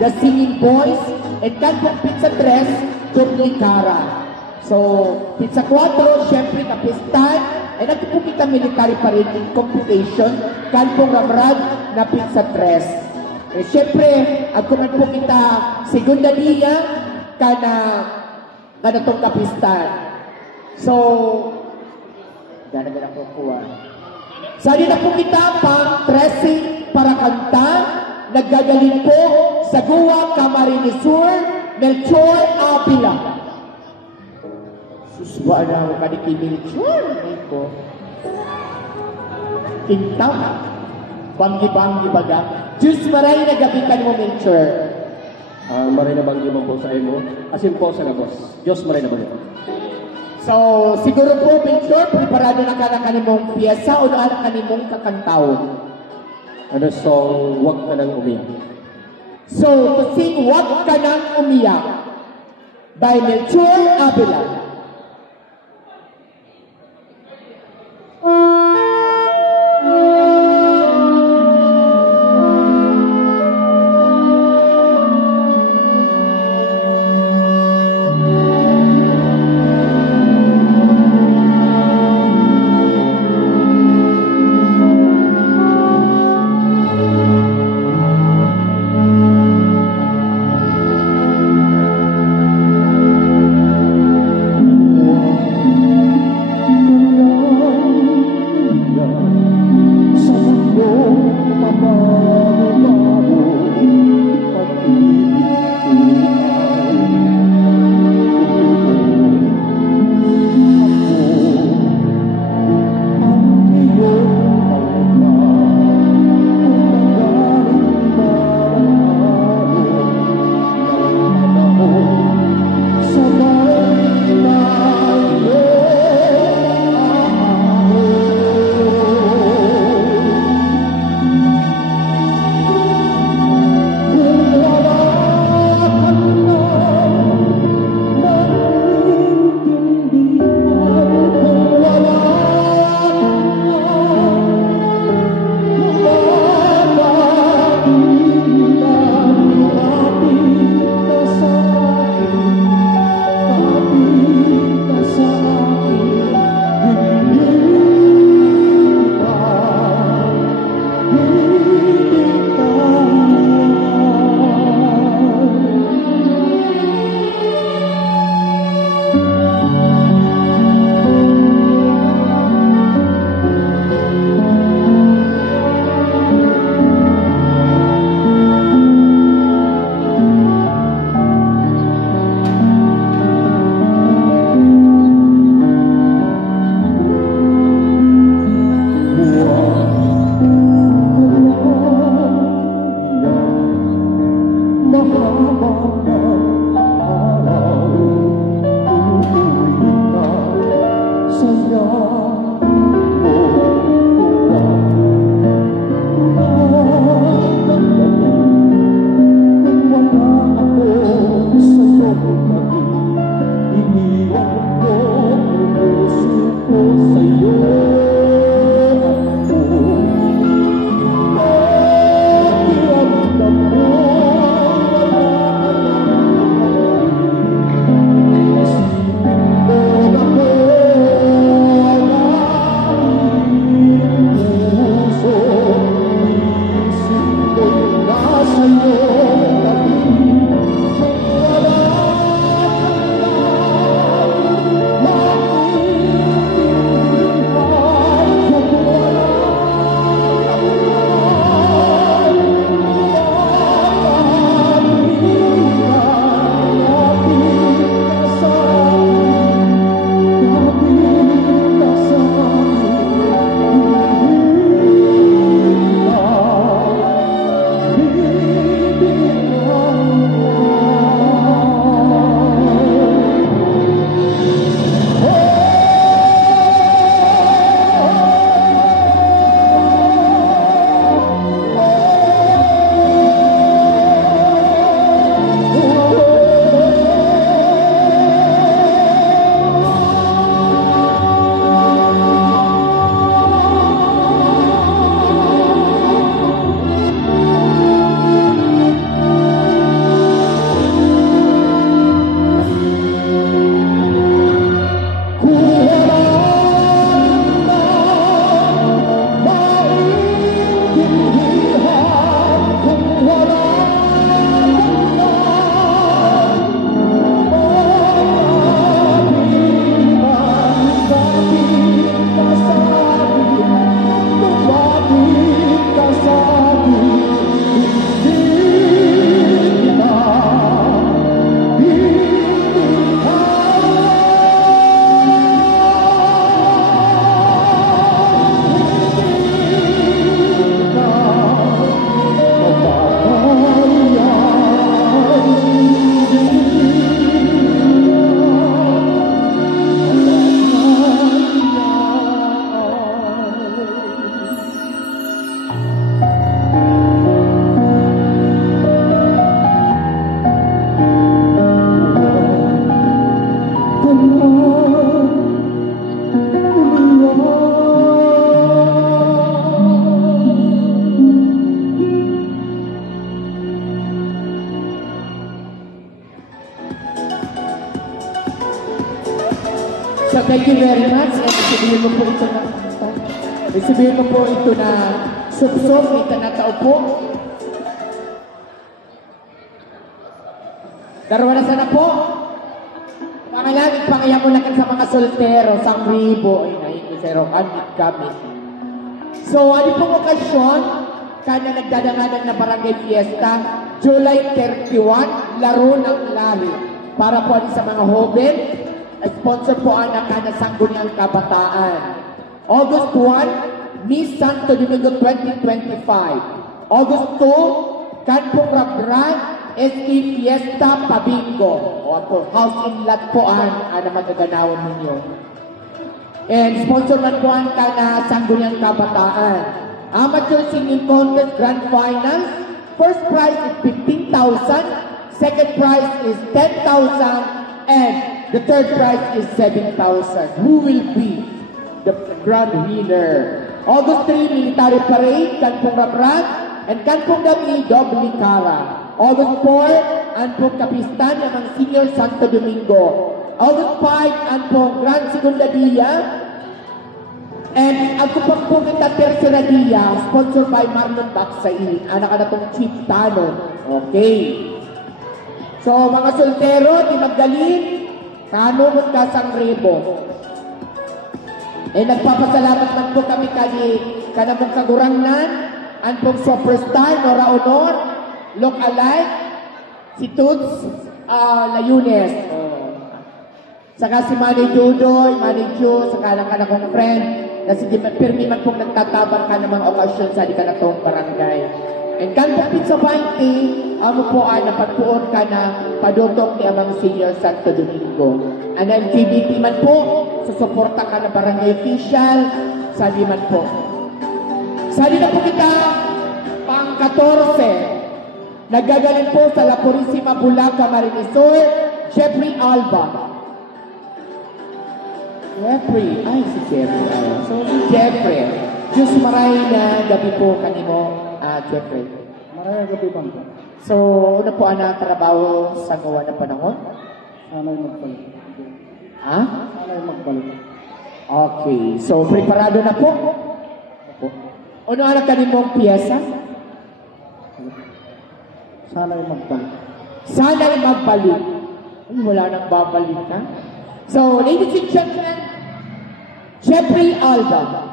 the Singing Boys, at kan po pizza 3, Duplicara. So, pizza 4, syempre kapistan, ay natin po kita military pa rin in computation, kan po ramrad na pizza 3. Eh, syempre, ako man po kita segunda liga, kana tong kapistan. So, gana-gana po po Sali na po kita pang dressing para kanta, naggagaling po sa Guwa Camarinesur, Melchor Avila. Suswa na ako kaniki Melchor, ito. Tintam, banggi-banggi baga. Diyos maray na gabikan mo, Melchor. Maray na banggi mo po sa imo. Asin po sa nabos. Diyos maray na banggi. So, siguro po, Melchor, preparado na ka na kanimong piyesa o na kanimong kakantawon? Ano song, Huwag Ka Nang Umiyak. So, to sing Huwag Ka Nang Umiyak by Melchor Avila. So thank you very much. And isibihin mo po ito na isibihin mo po ito na sup-sup, ito na tao po. Darawa na sana po. Pangalangin, pangayaw mo na sa mga soltero, sang ribo. Ay, nahinisero, kami. So, ano pong okasyon? Kanya nagdadanganan na barangay fiesta, July 31, laro ng lari. Para po sa mga hoben, sponsor po ang nakana Sangguniang Kabataan. August 1, Miss Santo Domingo 2025. August 2, Kanpong Rabran, SK Fiesta Pabingo. O po, house in lot po ang magaganawan ninyo. And sponsor man po ang kana Sangguniang Kabataan. Amateur Singing Contest Grand Finals. First prize is 15,000. Second prize is 10,000. And the third prize is 7,000. Who will be the grand winner? August 3, Military Parade, Kanpong Rabran. And Kanpong Gabi, Doble Cara. August 4, Anpong Kapistan, ng Senior Santo Domingo. August 5, Anpong Grand Segunda Dia. And ang kupang po kita Tercera Dia, sponsored by Marlon Baksain. Anak na pong Chief Tano. Okay. So, mga soltero, di magaling, kano mo kasang rebo. Eh, nagpapasalamat man po kami kanamong kagurangnan, Anpong Superstar, Nora Honor, Look Alike, si Toots Layunes. Saka si Manny Judoy, Manny Ju, saka lang ka na kong friend, na si Pirmi man pong nagtatabang ka ng mga okasyon sa di ka na tong barangay. And Kanpong Pizza 20, amo po ay napagpuon ka na padutong ni amang Senior Santo Domingo. Ang LGBT man po, susuporta ka na barangay official, sabi man po. Sabi na po kita, pang 14, nagagaling po sa La Purisima, Bulaca, Marinisor, Jeffrey Alba. Jeffrey, ay si Jeffrey. So, Jeffrey, Diyos maray na gabi po kanimo, Jeffrey. Maraming gabi bang po. So, una po ang trabaho sa gawa ng panahon? Sana'y magbalik. Ha? Sana'y magbalik. Okay, so preparado na po? Opo. Ano ang kanimong piyesa? Sana'y magbalik. Sana'y magbalik. Ay, wala nang babalik na. So, ladies and gentlemen, Jeffrey Alba.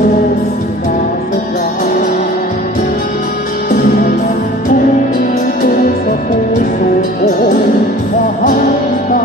sinasadya. Alam kong ito sa puso ko, mahal ka.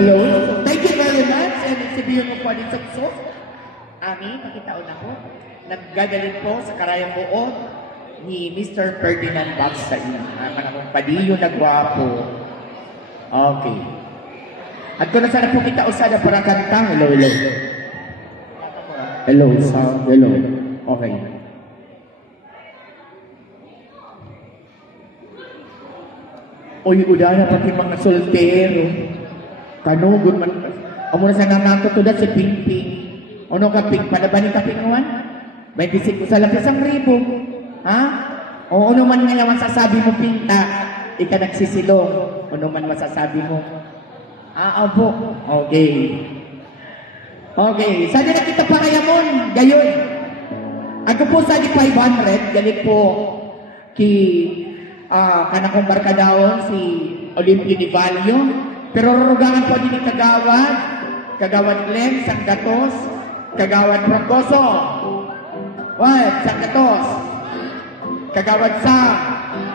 Hello. Thank you very much. And sabihin mo po dito so. Ami, nakitaon ako. Naggagaling po sa karayang buod ni Mr. Ferdinand Baksain. Naman akong padiyo na gwapo. Okay. At kung nasaan po kita usada para kanta. Hello, hello. Hello, sound. Hello. Okay. Uy, udana pati mga soltero. Kanugod man. Amo na sa nangatutudad si Pingping. Ano ka Ping? Padabani ka Pinguan? 25 sa lapis ang ribo. Ha? O ano man nga masasabi mo Pinta? Ika nagsisilong. Ano man masasabi mo? Abo. Okay. Okay. Saan na kita pangayamon? Gayon. Ako po sa di 500. Galit po ki kanakong barkadaon si Olimpio Di Valio. Pero rurugangan po din ni Kagawad Glenn, Sanggatos, Kagawad Francoso, Sanggatos, Kagawad Sam,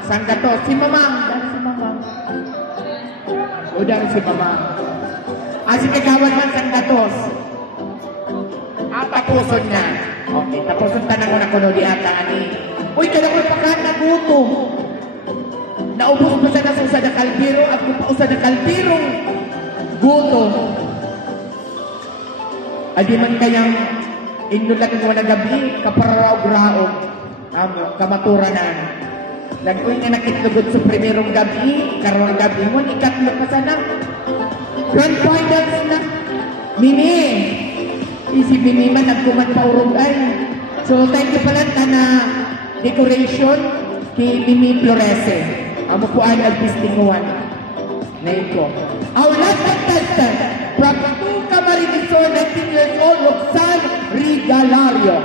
Sanggatos, si Mamang, si Mamang. Udang si Mamang. Si Kagawad man Sanggatos. Tapuson niya. Okay, tapuson tanang ko na kuno di ata ani. Uy, kailangan ko pagkaan na gutom. Naubos pa siya na sa usada kalbiro at kung pa usada kalbiro, gutom. Adi man kayang inulat mo na gabi, kapararaw-raog, kamaturanan. Nagkuhin nga nakitlugod sa primerong gabi, karong gabi mo, ikatlo pa sana. Grand finals na. Mimi! Isi Mimi man, nagkuman pa urog ay. So, thank you pala na decoration kay Mimi Florese. Amo po ay nagdistinguan. Ngayon ko. Our last contestant from Camarines Sur, 19 years old, Roxanne Rigalario.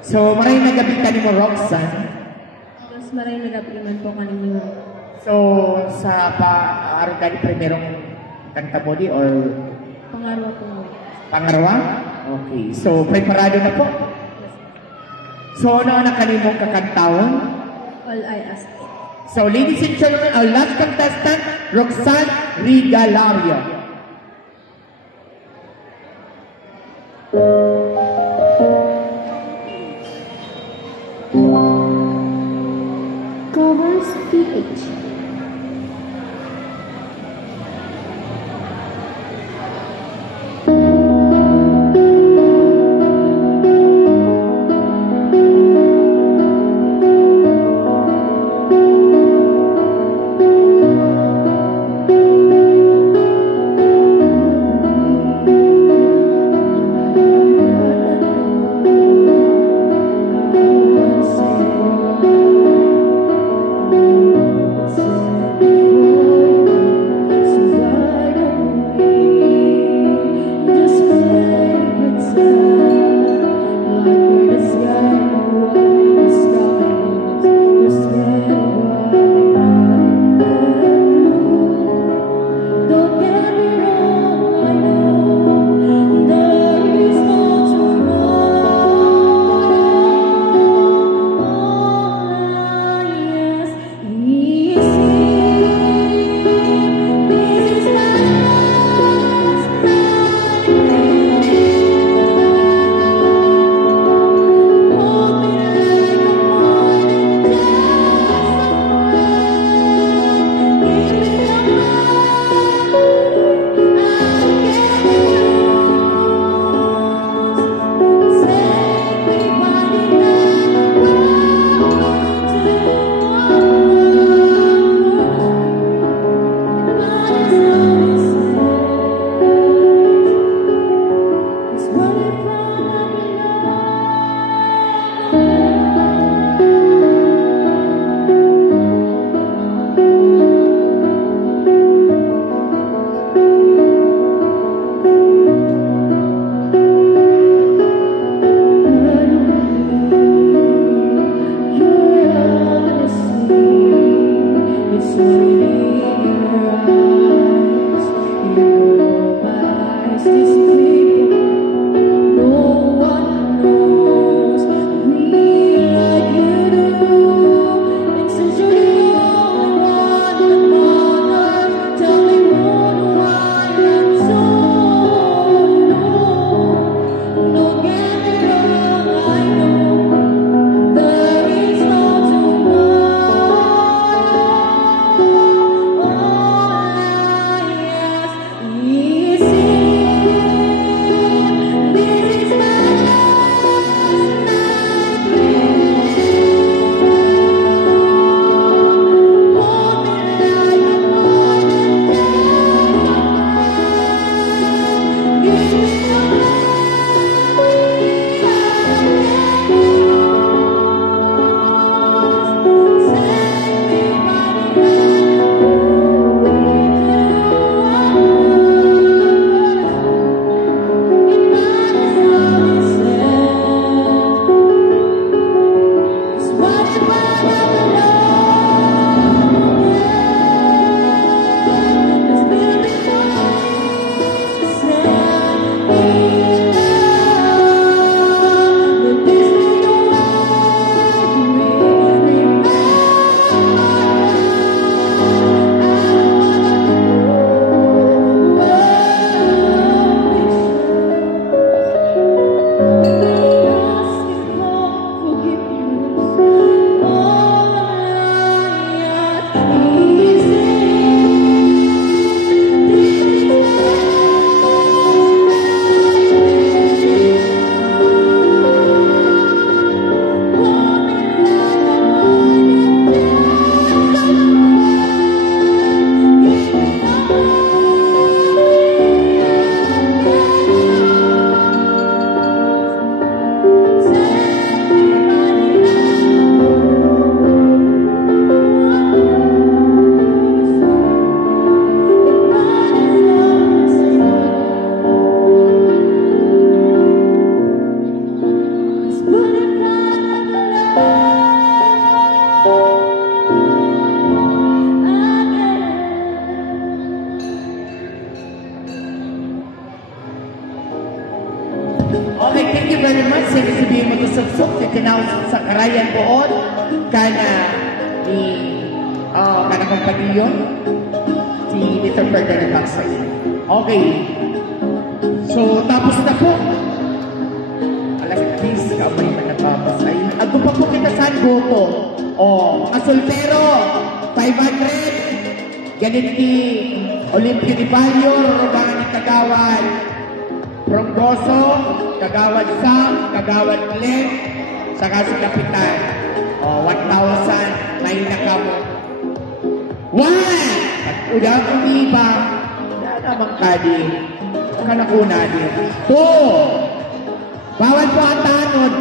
So, maraming nagabi ka ni mo, Roxanne. Mas maraming nagabi man po kanino. So, sa araw ka ni primerong kanta mo di or Pangarwa po. pangarwa? Okay. So, preparado na po? So, ano na kanimong kakantawon? All I ask. So, ladies and gentlemen, our last contestant, Roxanne Rigalario. Covers PH. Thank you very much. Sige, sabihin mo to subsok na tinawag sa Karayan Buod. Kana ni kana kong pag-iyon. Si Mr. Ferdinand Bagsay. Okay. So, tapos na po. Alas at least, kamay na napapasay. At kung pa po kita saan goto. Mga soltero, 500. Ganit ni Olimpio Di Balyo, Robangan ni Kagawad. Pronggoso, Kagawad Sam, Kagawad Glenn, saka si Kapitan. 1,000, may nakamo. 1! At udah kong iba, na namang kadi. Kanakuna din. 2! Bawat po ang tanod.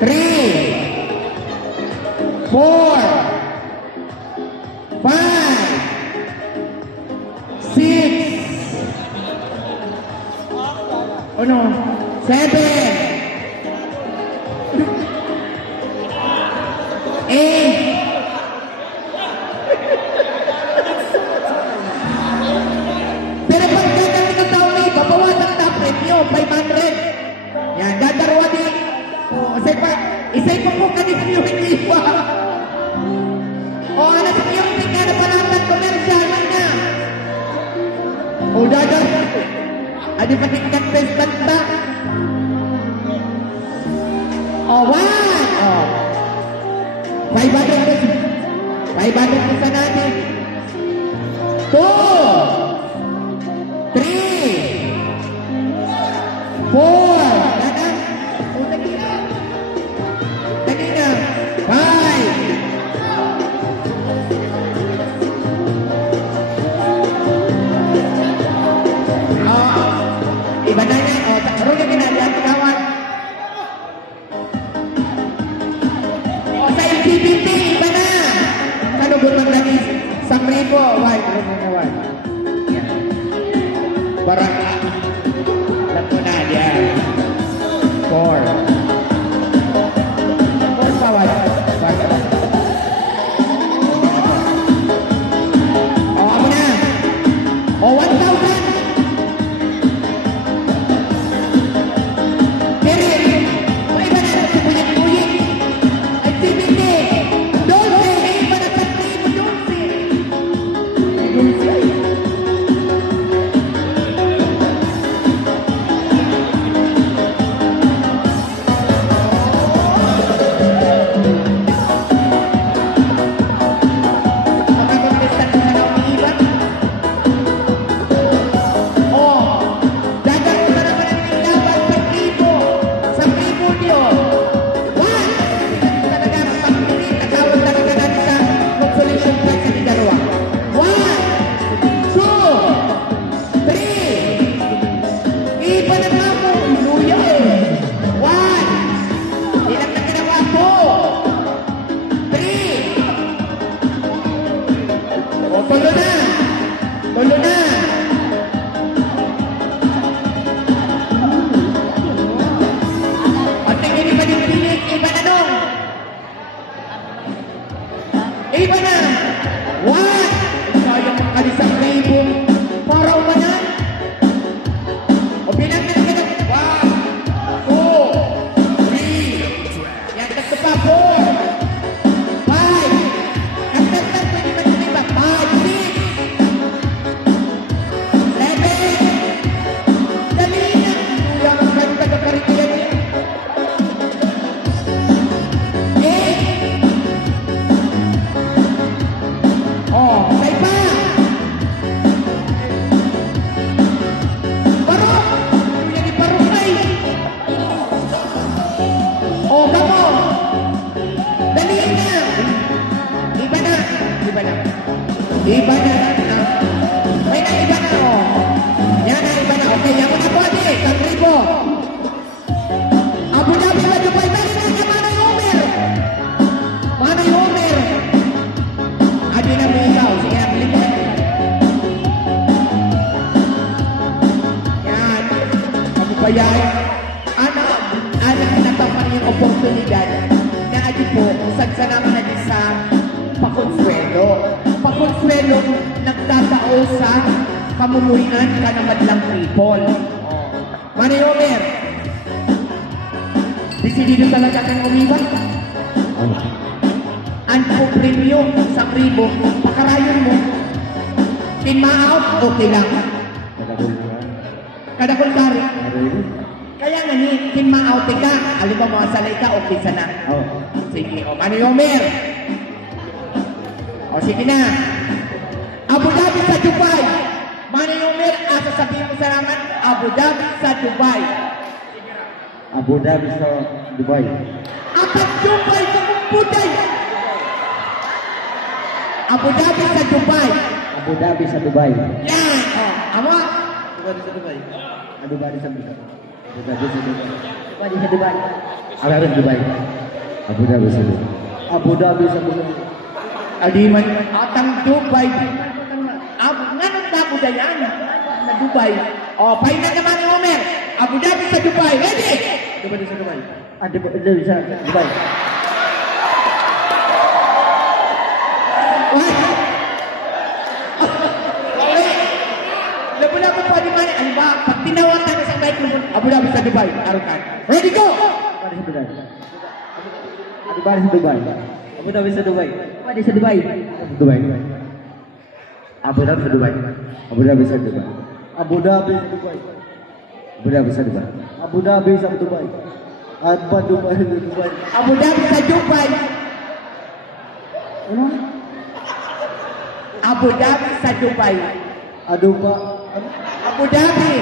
3! 4! 5! 6! Ano? 7! 8! Pero pag gagawin ng tao may babawasan na premyo, 500. Yan, dadarwa din. Isay pa po kanina yung hindi pa. Ano sa yung tingnan na panatan komersyal na. Dadarwa. Adi pa tingkat pestan ba? 1. 500 isa natin. 2, 3, 4, Dali na. 5. Iba na yan. Karoon yung ginagawa ang kawan. Sa LGBT, iba na. Ano butang lagi? 1,000. Why? Parang alam ko na yan. 4. 4 pa, wala. Ako na. 1,000. Kiri. Iba na. Puyik-puyik. LGBT. 12. Iba na sa 3,12. Tulo na! At tingin iba yung pilit, iba na nung! Iba na! 1! Sayang ang kalisang ribo. Para umanan. O bilang na naman. 1, 2, 3. Yan, tatlo pa. 4, 5. Ang tatlo, pwede man yung iba. 5, 6. Iba na. May na iba na, Yan na, iba na. Okay, yan mo na po, ate. 1,000. Abu Dhabi na Dubai. Bali na ka, Manay Homer. Manay Homer. Adi na mo ikaw. Sige na, bili mo. Yan. Ano ba yan? Anak natapan yung oportunidad na adi po, sagsa naman adi sa Pakonsuelo. Pakonsuelo nagtatao sa pamumuhian ka ng madlang people. Oh. Manay Omer, desidido talaga kang umiwan. Ang po-premyo sa ribo, pakarayon mo. Tin-ma-out, okay lang. Kadakol kari. Kaya nga ni, tin-ma-out ka. Alam mo, mga salay ka, okay sana. Sige, o, Manay Omer. O, sige na. Abu Dhabi sa Dubai. Manay Omer, asa sabihin mo sa naman, Abu Dhabi sa Dubai. Abu Dhabi sa Dubai. Apat Dubai sa Dubai. Abu Dhabi sa Dubai. Abu Dhabi sa Dubai. Yan. O, ama. Abu Dhabi sa Dubai. Abu Dhabi sa Dubai. Abu Dhabi sa Dubai. Abu Dhabi sa Dubai. Abu Dhabi sa Dubai. Abu Dhabi sa Dubai. Abu Dhabi sa Dubai. Aliman atang Dubai. Nganong Abu Dhabi na Dubai. O, pahinga naman ni Omer. Abu Dhabi sa Dubai. Ready? Abu Dhabi sa Dubai. Abu Dhabi sa Dubai. Labu na ko pa di man. Ano ba? Pag tinawatan na sa microphone, Abu Dhabi sa Dubai. Arukan. Ready, go! Abu Dhabi sa Dubai. Abu Dhabi sa Dubai. Abu Dhabi sa Dubai. Abu Dhabi sa Dubai. Dubai. Abu Dhabi sa Dubai. Abu Dhabi sa Dubai. Abu Dhabi sa Dubai. Abu Dhabi sa Dubai. Abu Dhabi sa Dubai. Abu Dhabi sa Dubai. Abu Dhabi sa Dubai. Ano? Abu Dhabi sa Dubai. Aduba. Abu Dhabi.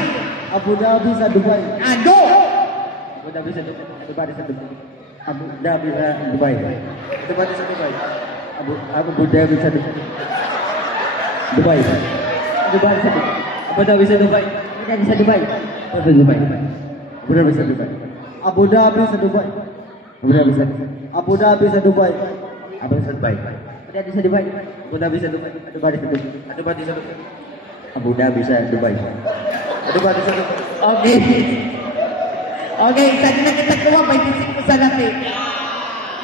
Abu Dhabi sa Dubai. Ando! Abu Dhabi sa Dubai. Abu Dhabi sa Dubai. Abu Dhabi sa Dubai. Abu Dhabi sa Dubai. Abu Dhabi sa Dubai. Dubai. Abu Dhabi sa Dubai. Abu Dhabi sa Dubai. Abu Dhabi sa Dubai. Abu Dhabi sa Dubai. Abu Dhabi sa Dubai. Abu Dhabi sa Dubai. Abu Dhabi sa Abu Dhabi sa Dubai. Abu Dhabi sa Dubai. Abu Dhabi sa Dubai. Abu Dhabi sa Dubai. Abu Dhabi sa Dubai. Abu Dhabi sa Dubai. Abu Dhabi sa Dubai. Abu Dhabi sa Dubai. Okay. Okay, tadi na kita kuha, may bisik mo sa lati.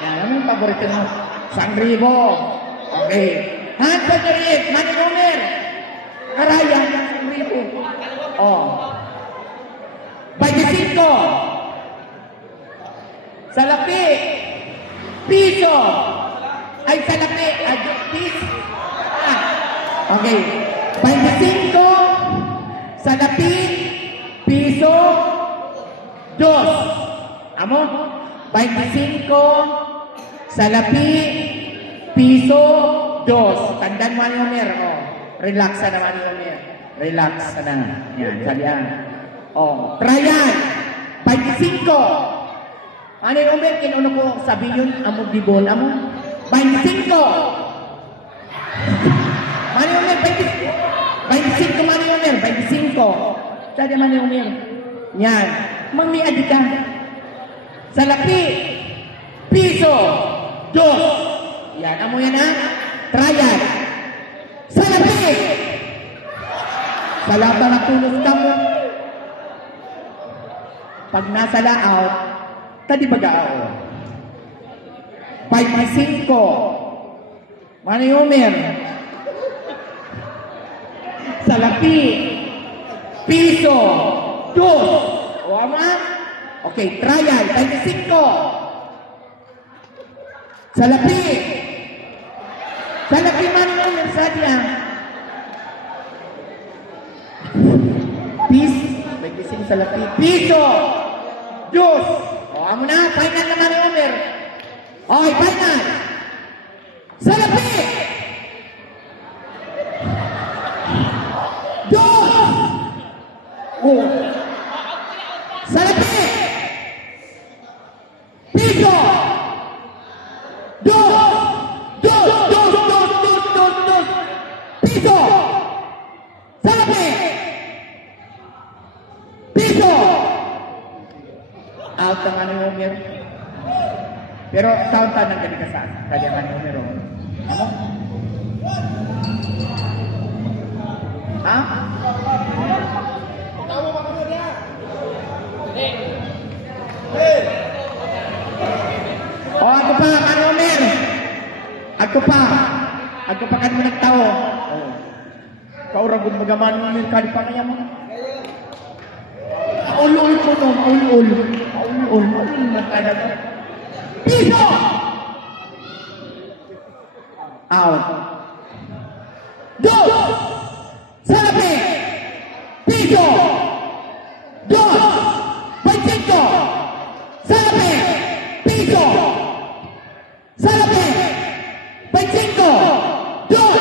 Yan, ano yung paborito mo? Sangribo. Okay. Hand for the red, Manny Omer. Karaya, Sangribo. Oh. 25. Salapi. Piso. Ay, salapi. Piso. Okay. 25. Salapi. Piso. 2. Amo? 25. Salapi. Piso. 2. Tandaan mo yung Omer. Oh. Relax na naman yung Omer. Relax na. Yan. Salihan. Oh. Trial. 25. Ano yung Omer? Kinuno ko sabi yun. Amo dibol. Amo? 25. Ano yung Omer? 25. Ano yung Omer? 25. Sali man yung Omer. Yan. Mami adika. Salapi. Piso. 2. Yan. Amo yan ha? Trial. Salapi. Salapa na tulos ka mo. Pag nasa laot, tadi baga-ao. 55. Mano yung Omer? Salapi. Piso. 2. O ama? Okay, trial. 25. Salapi. Salapi mano yung Omer sa diyan? Piso. 25 salapi. Piso. 2. O amo na, final naman yung Omer. Okay, final. Salapi. 2. Oh. Salapi. Piso. 2. Piso. Salapi. Piso. Out naman yung Omer. Pero taon-taon nang galing ka sa kanya man yung Omer. Ano? Ha? O ako pa, Manny Omer. Ako pa kan mo nagtao. Kauragod magaman ng kalipa kaya mo. Maulol ko no, maulol. Maulol na talaga. Piso! Out. Dos! Salapi! Piso! Dos! Pagsinko! Salapi! Piso! Salapi! Pagsinko! Dos!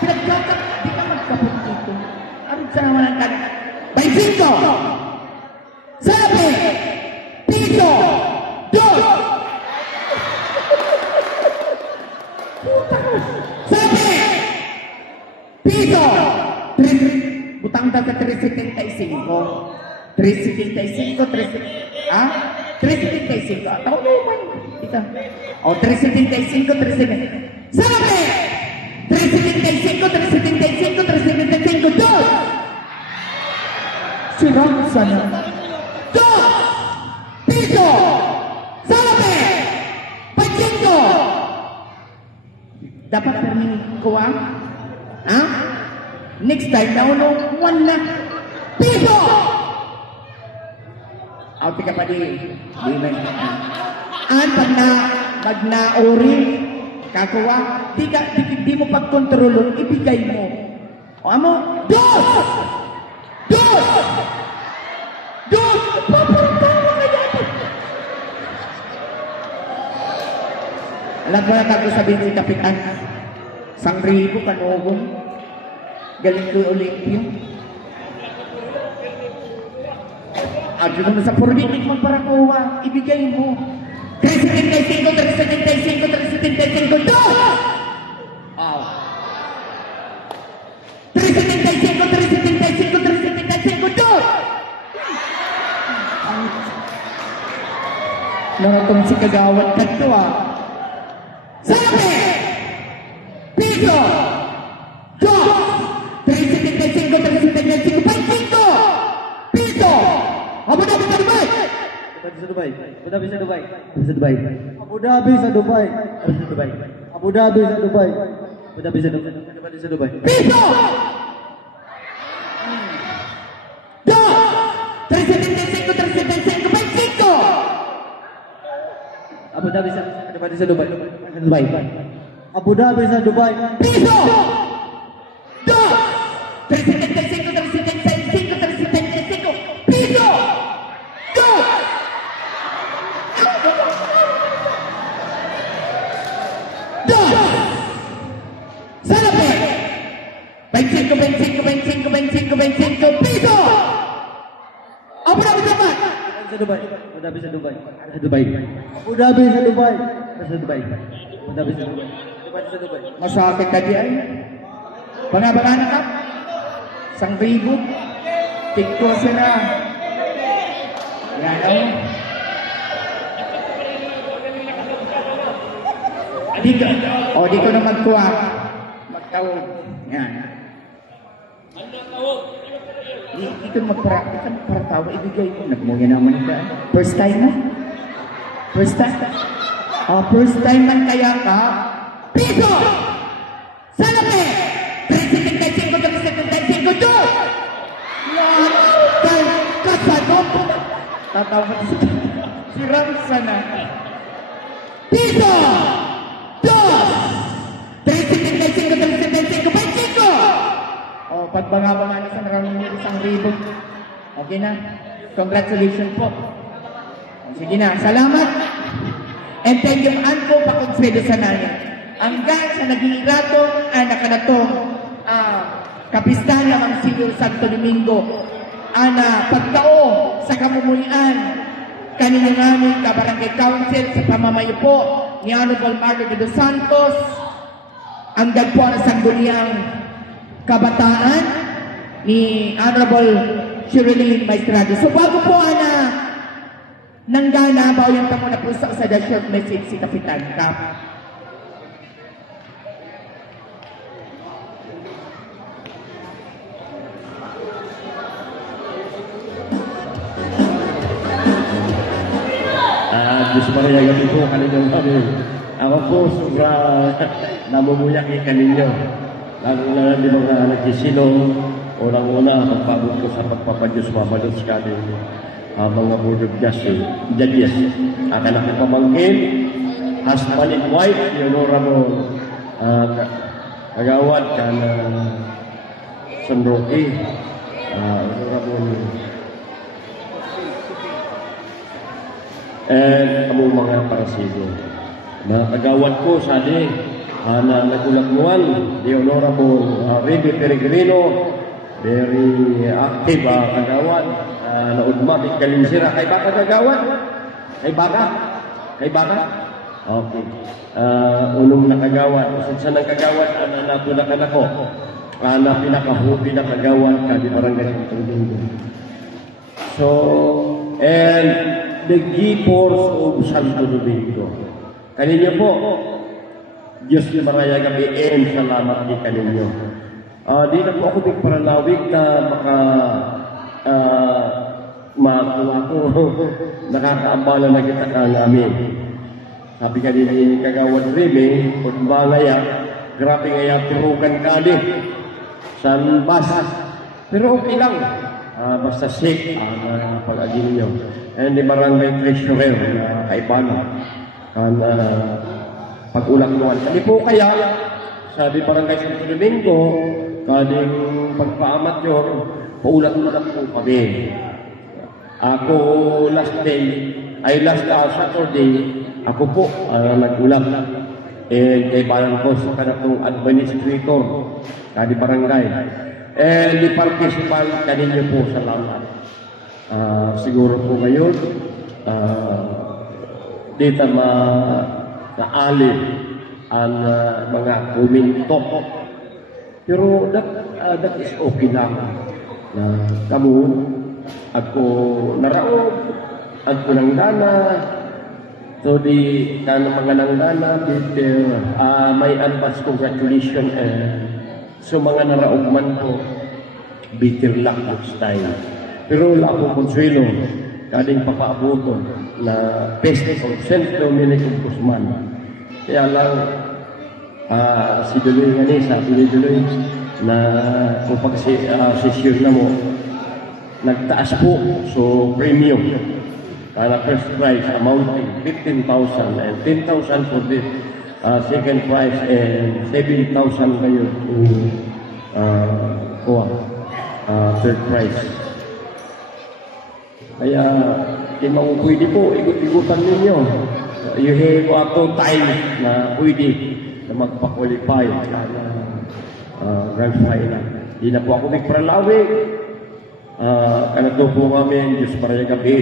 Pinagkakap, di ka magkapot dito. Arin sa naman ang kanya. Pagsinko! Salapi! Piso! Dos! Salapi! Piso! Butang daw sa 375. 375, 375. Ah? 375. Ataw na man. Ito. O, 375, 375. Salapi! 375, 375, 375. Dos! Sirang sana. Dos! Piso! Salapi! Pagsinko! Dapat perming kuha? Ha? Next time, naunong one na. Piso! Out ka pa di. Di man. At pag nauri, kakuha, di mo pagkontrolon, ibigay mo. O amo, dos! Dos! Dos! Papartawa ka yan! Alam mo na kako sabihin ni Kapitan, Sangribo, Kanogong, galing ko Olympia. At yun sa purbitik mo para kuha, ibigay mo. 375, 375, 375, dos! Oh. 375, 375, 375, dos! Nakatong si Kagawad ka to Sabi! Piso! Dos! 375, 375, 5 Piso! Abu Dhabi sa Dubai! Sa Dubai. Abu Dhabi sa Dubai. Sa Dubai. Abu Dhabi sa Dubai. Sa Dubai. Abu Dhabi sa Dubai. Abu Dhabi sa Dubai. Abu Dhabi sa Dubai. Piso! Dos! 375, 375, 5 Abu Dhabi sa Dubai. Sa Dubai. Abu Dhabi sa Dubai. Piso! Dos! 375, 375, 375, Piso! Dos! Dos! Salapi! 25, 25, 25, 25, Piso! Abu Dhabi dapat! Sa Dubai. Abu Dhabi sa Dubai. Sa Dubai. Abu Dhabi sa Dubai. Sa Dubai. Abu Dhabi sa Dubai. Abu Dhabi sa Dubai. Masakit ka di ay. Pangabangan ka? Sangribo. Tikko sila. Yan o. Di ko na magkuha. Magtawag. Yan. Di ko magparatawa. Ibigay ko. Nagmuya naman ka. First time na? First time? First time man kaya ka? Piso! Salapi! 375, 375, dos! Yan! Kasadok! Tatawa ka si Ramsa na. Piso! Dos! 375, 375, 5 pagbanga-banga na sa naraming nyo isang ribo. Okay na. Congratulations po. Sige na. Salamat. And thank you, Anko, pakonswedo sa nanya. Hanggang sa naging ratong anak na to, kapistahan ng Silio Santo Domingo, ana pagkao sa kamumuyan, kanina namin kabarangay council sa pamamayo po ni Honorable Marlo de Dos Santos, ang dagpo na sangguniang kabataan ni Honorable Sherilyn Maestrado. So bago po nanggana ba yung tamo na po sa the short message si Kapitan Kap. Diyos Maria, gabi po, kanilang kami. Ako po, sobra namumuyak ikan ninyo. Lalo na di mga nagsisilong, unang-una, magpabot ko sa pagpapadyos, mabalos ka din mga board of judges. Akan ako pamangkin, husband and wife, the Honorable Kagawad ka na Sunroki, Honorable and among mga parasigo. Na kagawad ko sa na nagulagmuan, the Honorable Rebe Peregrino, very active kagawad, naudma, kalinsira, kay baka kagawad? Kay baka? Kay baka? Okay. Unong nakagawad, sa nang kagawad, natulakan ako, na pinakahubi na kagawad ka di barangay Santo Domingo. So, and the G-Force of Santo Domingo. Kaninyo po, Diyos na maraya gabi, salamat di kaninyo. Di na po ako bigparanawig na makuha ko. Nakakaambala na kita ka namin. Sabi ka ni Kagawad Rime, kung ba ngaya, grabe ngaya turugan ka din. San bas. Pero okay lang. Basta sick ang pag-aging nyo. And the barangay treasurer, kaibano. Pag-ulak-ulan. Kami po kaya, sabi barangay Santo Domingo, kading pagpaamat nyo, paulak-ulan po kami. Ako last Saturday, ako po nag-ulak. Kay bayan ko sa kanatong administrator, kadi barangay. Di participant kaninyo po salamat. Siguro po ngayon, dito naalip ang mga komento. Pero that is okay lang. Kamu, ako naraog, ako nang dana, so di mga nang dana, may advance congratulations so mga naraog man po, bitter luck next time. Pero wala po konsuelo, kading papaabuton na best of St. Dominic of Guzman. Kaya lang, si Duloy nga ni, sabi ni Duloy, na kung pag-session na mo, nagtaas po, so premium. Kaya first prize amounting 15,000 and 10,000 for the second prize and 7,000 kayo to third prize. Kaya, hindi mo pwede po, ikot-ikutan ninyo. You have ako time na pwede na magpa-qualify na grand final. Hindi na po ako nagparalawi. Kanato po kami, Diyos para yung gabi,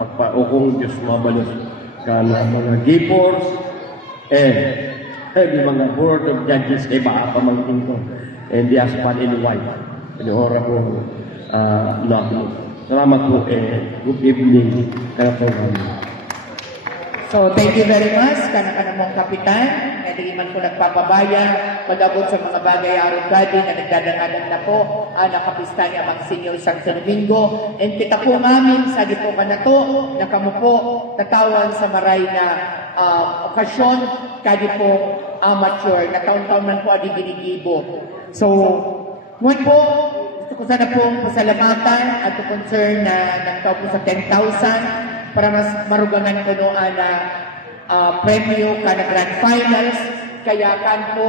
pagpaukong Diyos mabalos ka na mga gipors, the mga board of judges, baka pamangkin ko, and the husband and wife, and the honorable love. Salamat po, good evening, kanato kami. So, thank you very much, kanang kapitan. Hindi man po nagpapabaya, pag-abot sa mga bagay araw gadi na nagdadananan na po, nakapista niya mga senior Santo Domingo. And kita po namin, sa po ka na to, na kamo po tatawan sa maray na okasyon, kadi po amateur, na taon-taon man po adi ginigibo. So, ngunit po, gusto ko sana pong pasalamatan at concern na nagtaw po sa 10,000 para mas marugangan ko noon na premyo ka na Grand Finals. Kaya kan po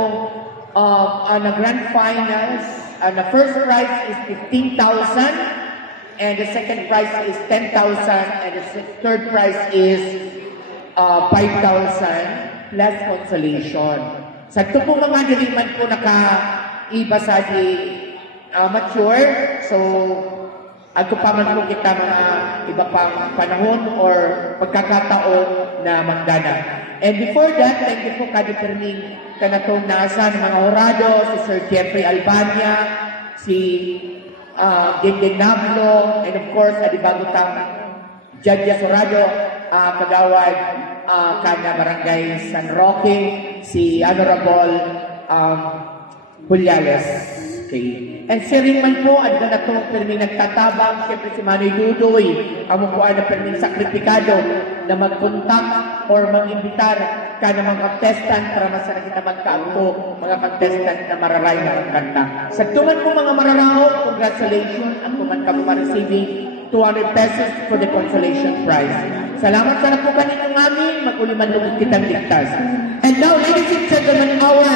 na Grand Finals, the first prize is 15,000 and the second prize is 10,000 and the third prize is 5,000 plus consolation. Sa ito po mga diliman po naka-iba sa di mature, so ako pa man po kita mga iba pang panahon or pagkakataon na magdana. And before that, thank you po kadiperning kanatong nasa ng mga horado, si Sir Jeffrey Albania, si Dingding Nablo, and of course, adibagutang Judge Horado, kagawad kana Barangay San Roque, si Honorable Juliales. Okay. And si rin man po, adga na itong perming nagtatabang, siyempre si Manoy Dudoy, amo po na perming sakripikado na mag-contact or mag-imbitar ka ng mga contestant para masarap kita magkaampo, mga contestant na mararay na ang kanta. Sa tuman mo mga mararaho, congratulations ang tuman ka mo receiving 200 pesos for the consolation prize. Salamat sa po kaninyong amin, mag-uliman lugod kitang ligtas. And now, ladies and gentlemen, our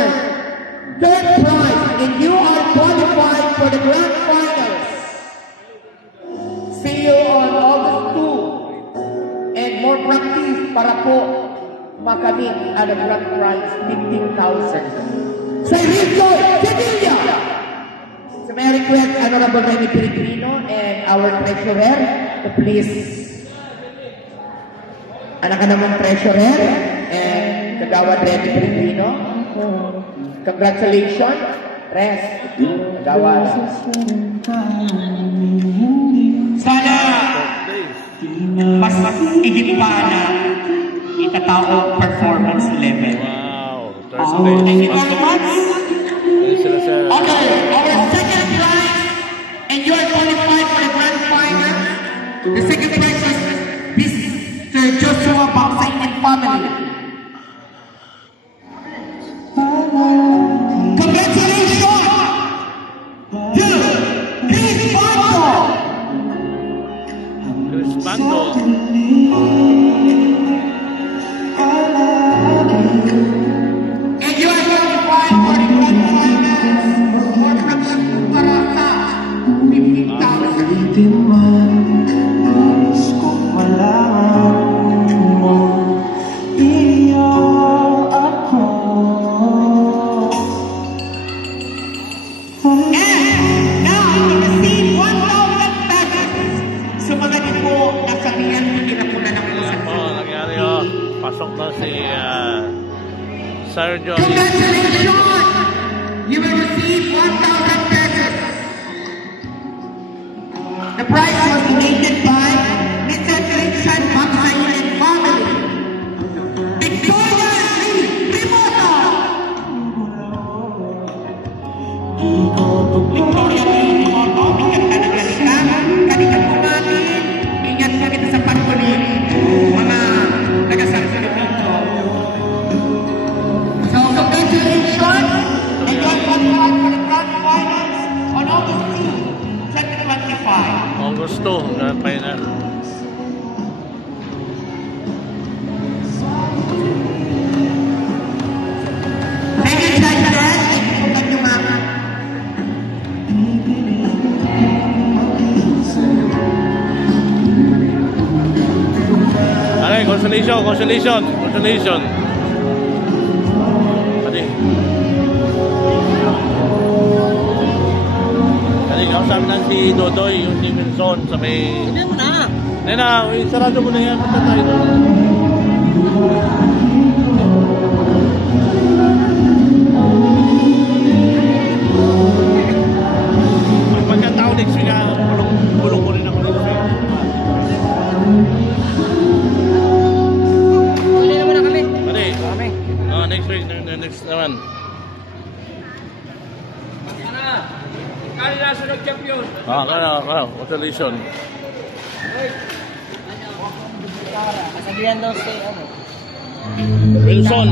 third prize, and you are qualified for the grand finals. See you on August 2. And more practice para po makamit ang grand prize, 15,000. Sa Rizzo Sevilla! So may I request Honorable Remy Pilipino and our treasurer to please anak ka naman treasurer and kagawad Remy Pilipino. Congratulations, Res, kagawad. Sana mas higit pa na itatao performance level. Wow. Thank you very much. Sir. Okay, our second prize, and you are qualified for the grand final. The second prize is Mr. Joshua Boxing and Family. Congratulations to Chris Bando. Chris Bando. And you are qualified for the grand final for para sa 15,000. And now you receive 1,000 pesos. Sumagat po, nasabihan mo kinapunan ng usan. Oh, nangyari pasok na si Sir Johnny. Congratulations! You will receive 1,000 pesos. The prize was donated by Mr. Christian Bangsayin and family. Victoria Lee Rimoto! Victoria Lee Rimoto, bigat ka ng galitan. Kanikan po natin. Ingat po kita sa pagkunin. Mga taga-sangsari dito. So, congratulations! And you are qualified for the grand finals on August 2, 2025. August 2, grand final. Thank you, Judges. Thank you, Mama. Alright, consolation. Adi, kausapin lang si Dodoy, yung si Wilson sa may... Hindi mo na! Nena, sarado mo na yan. Punta tayo doon. Pagkatao next week, bulong ko rin ako next week. Huli naman na kami. Adi, next week, next naman. Kaya na sunod champion. Kaya, consolation. Kasabihan daw si ano. Wilson.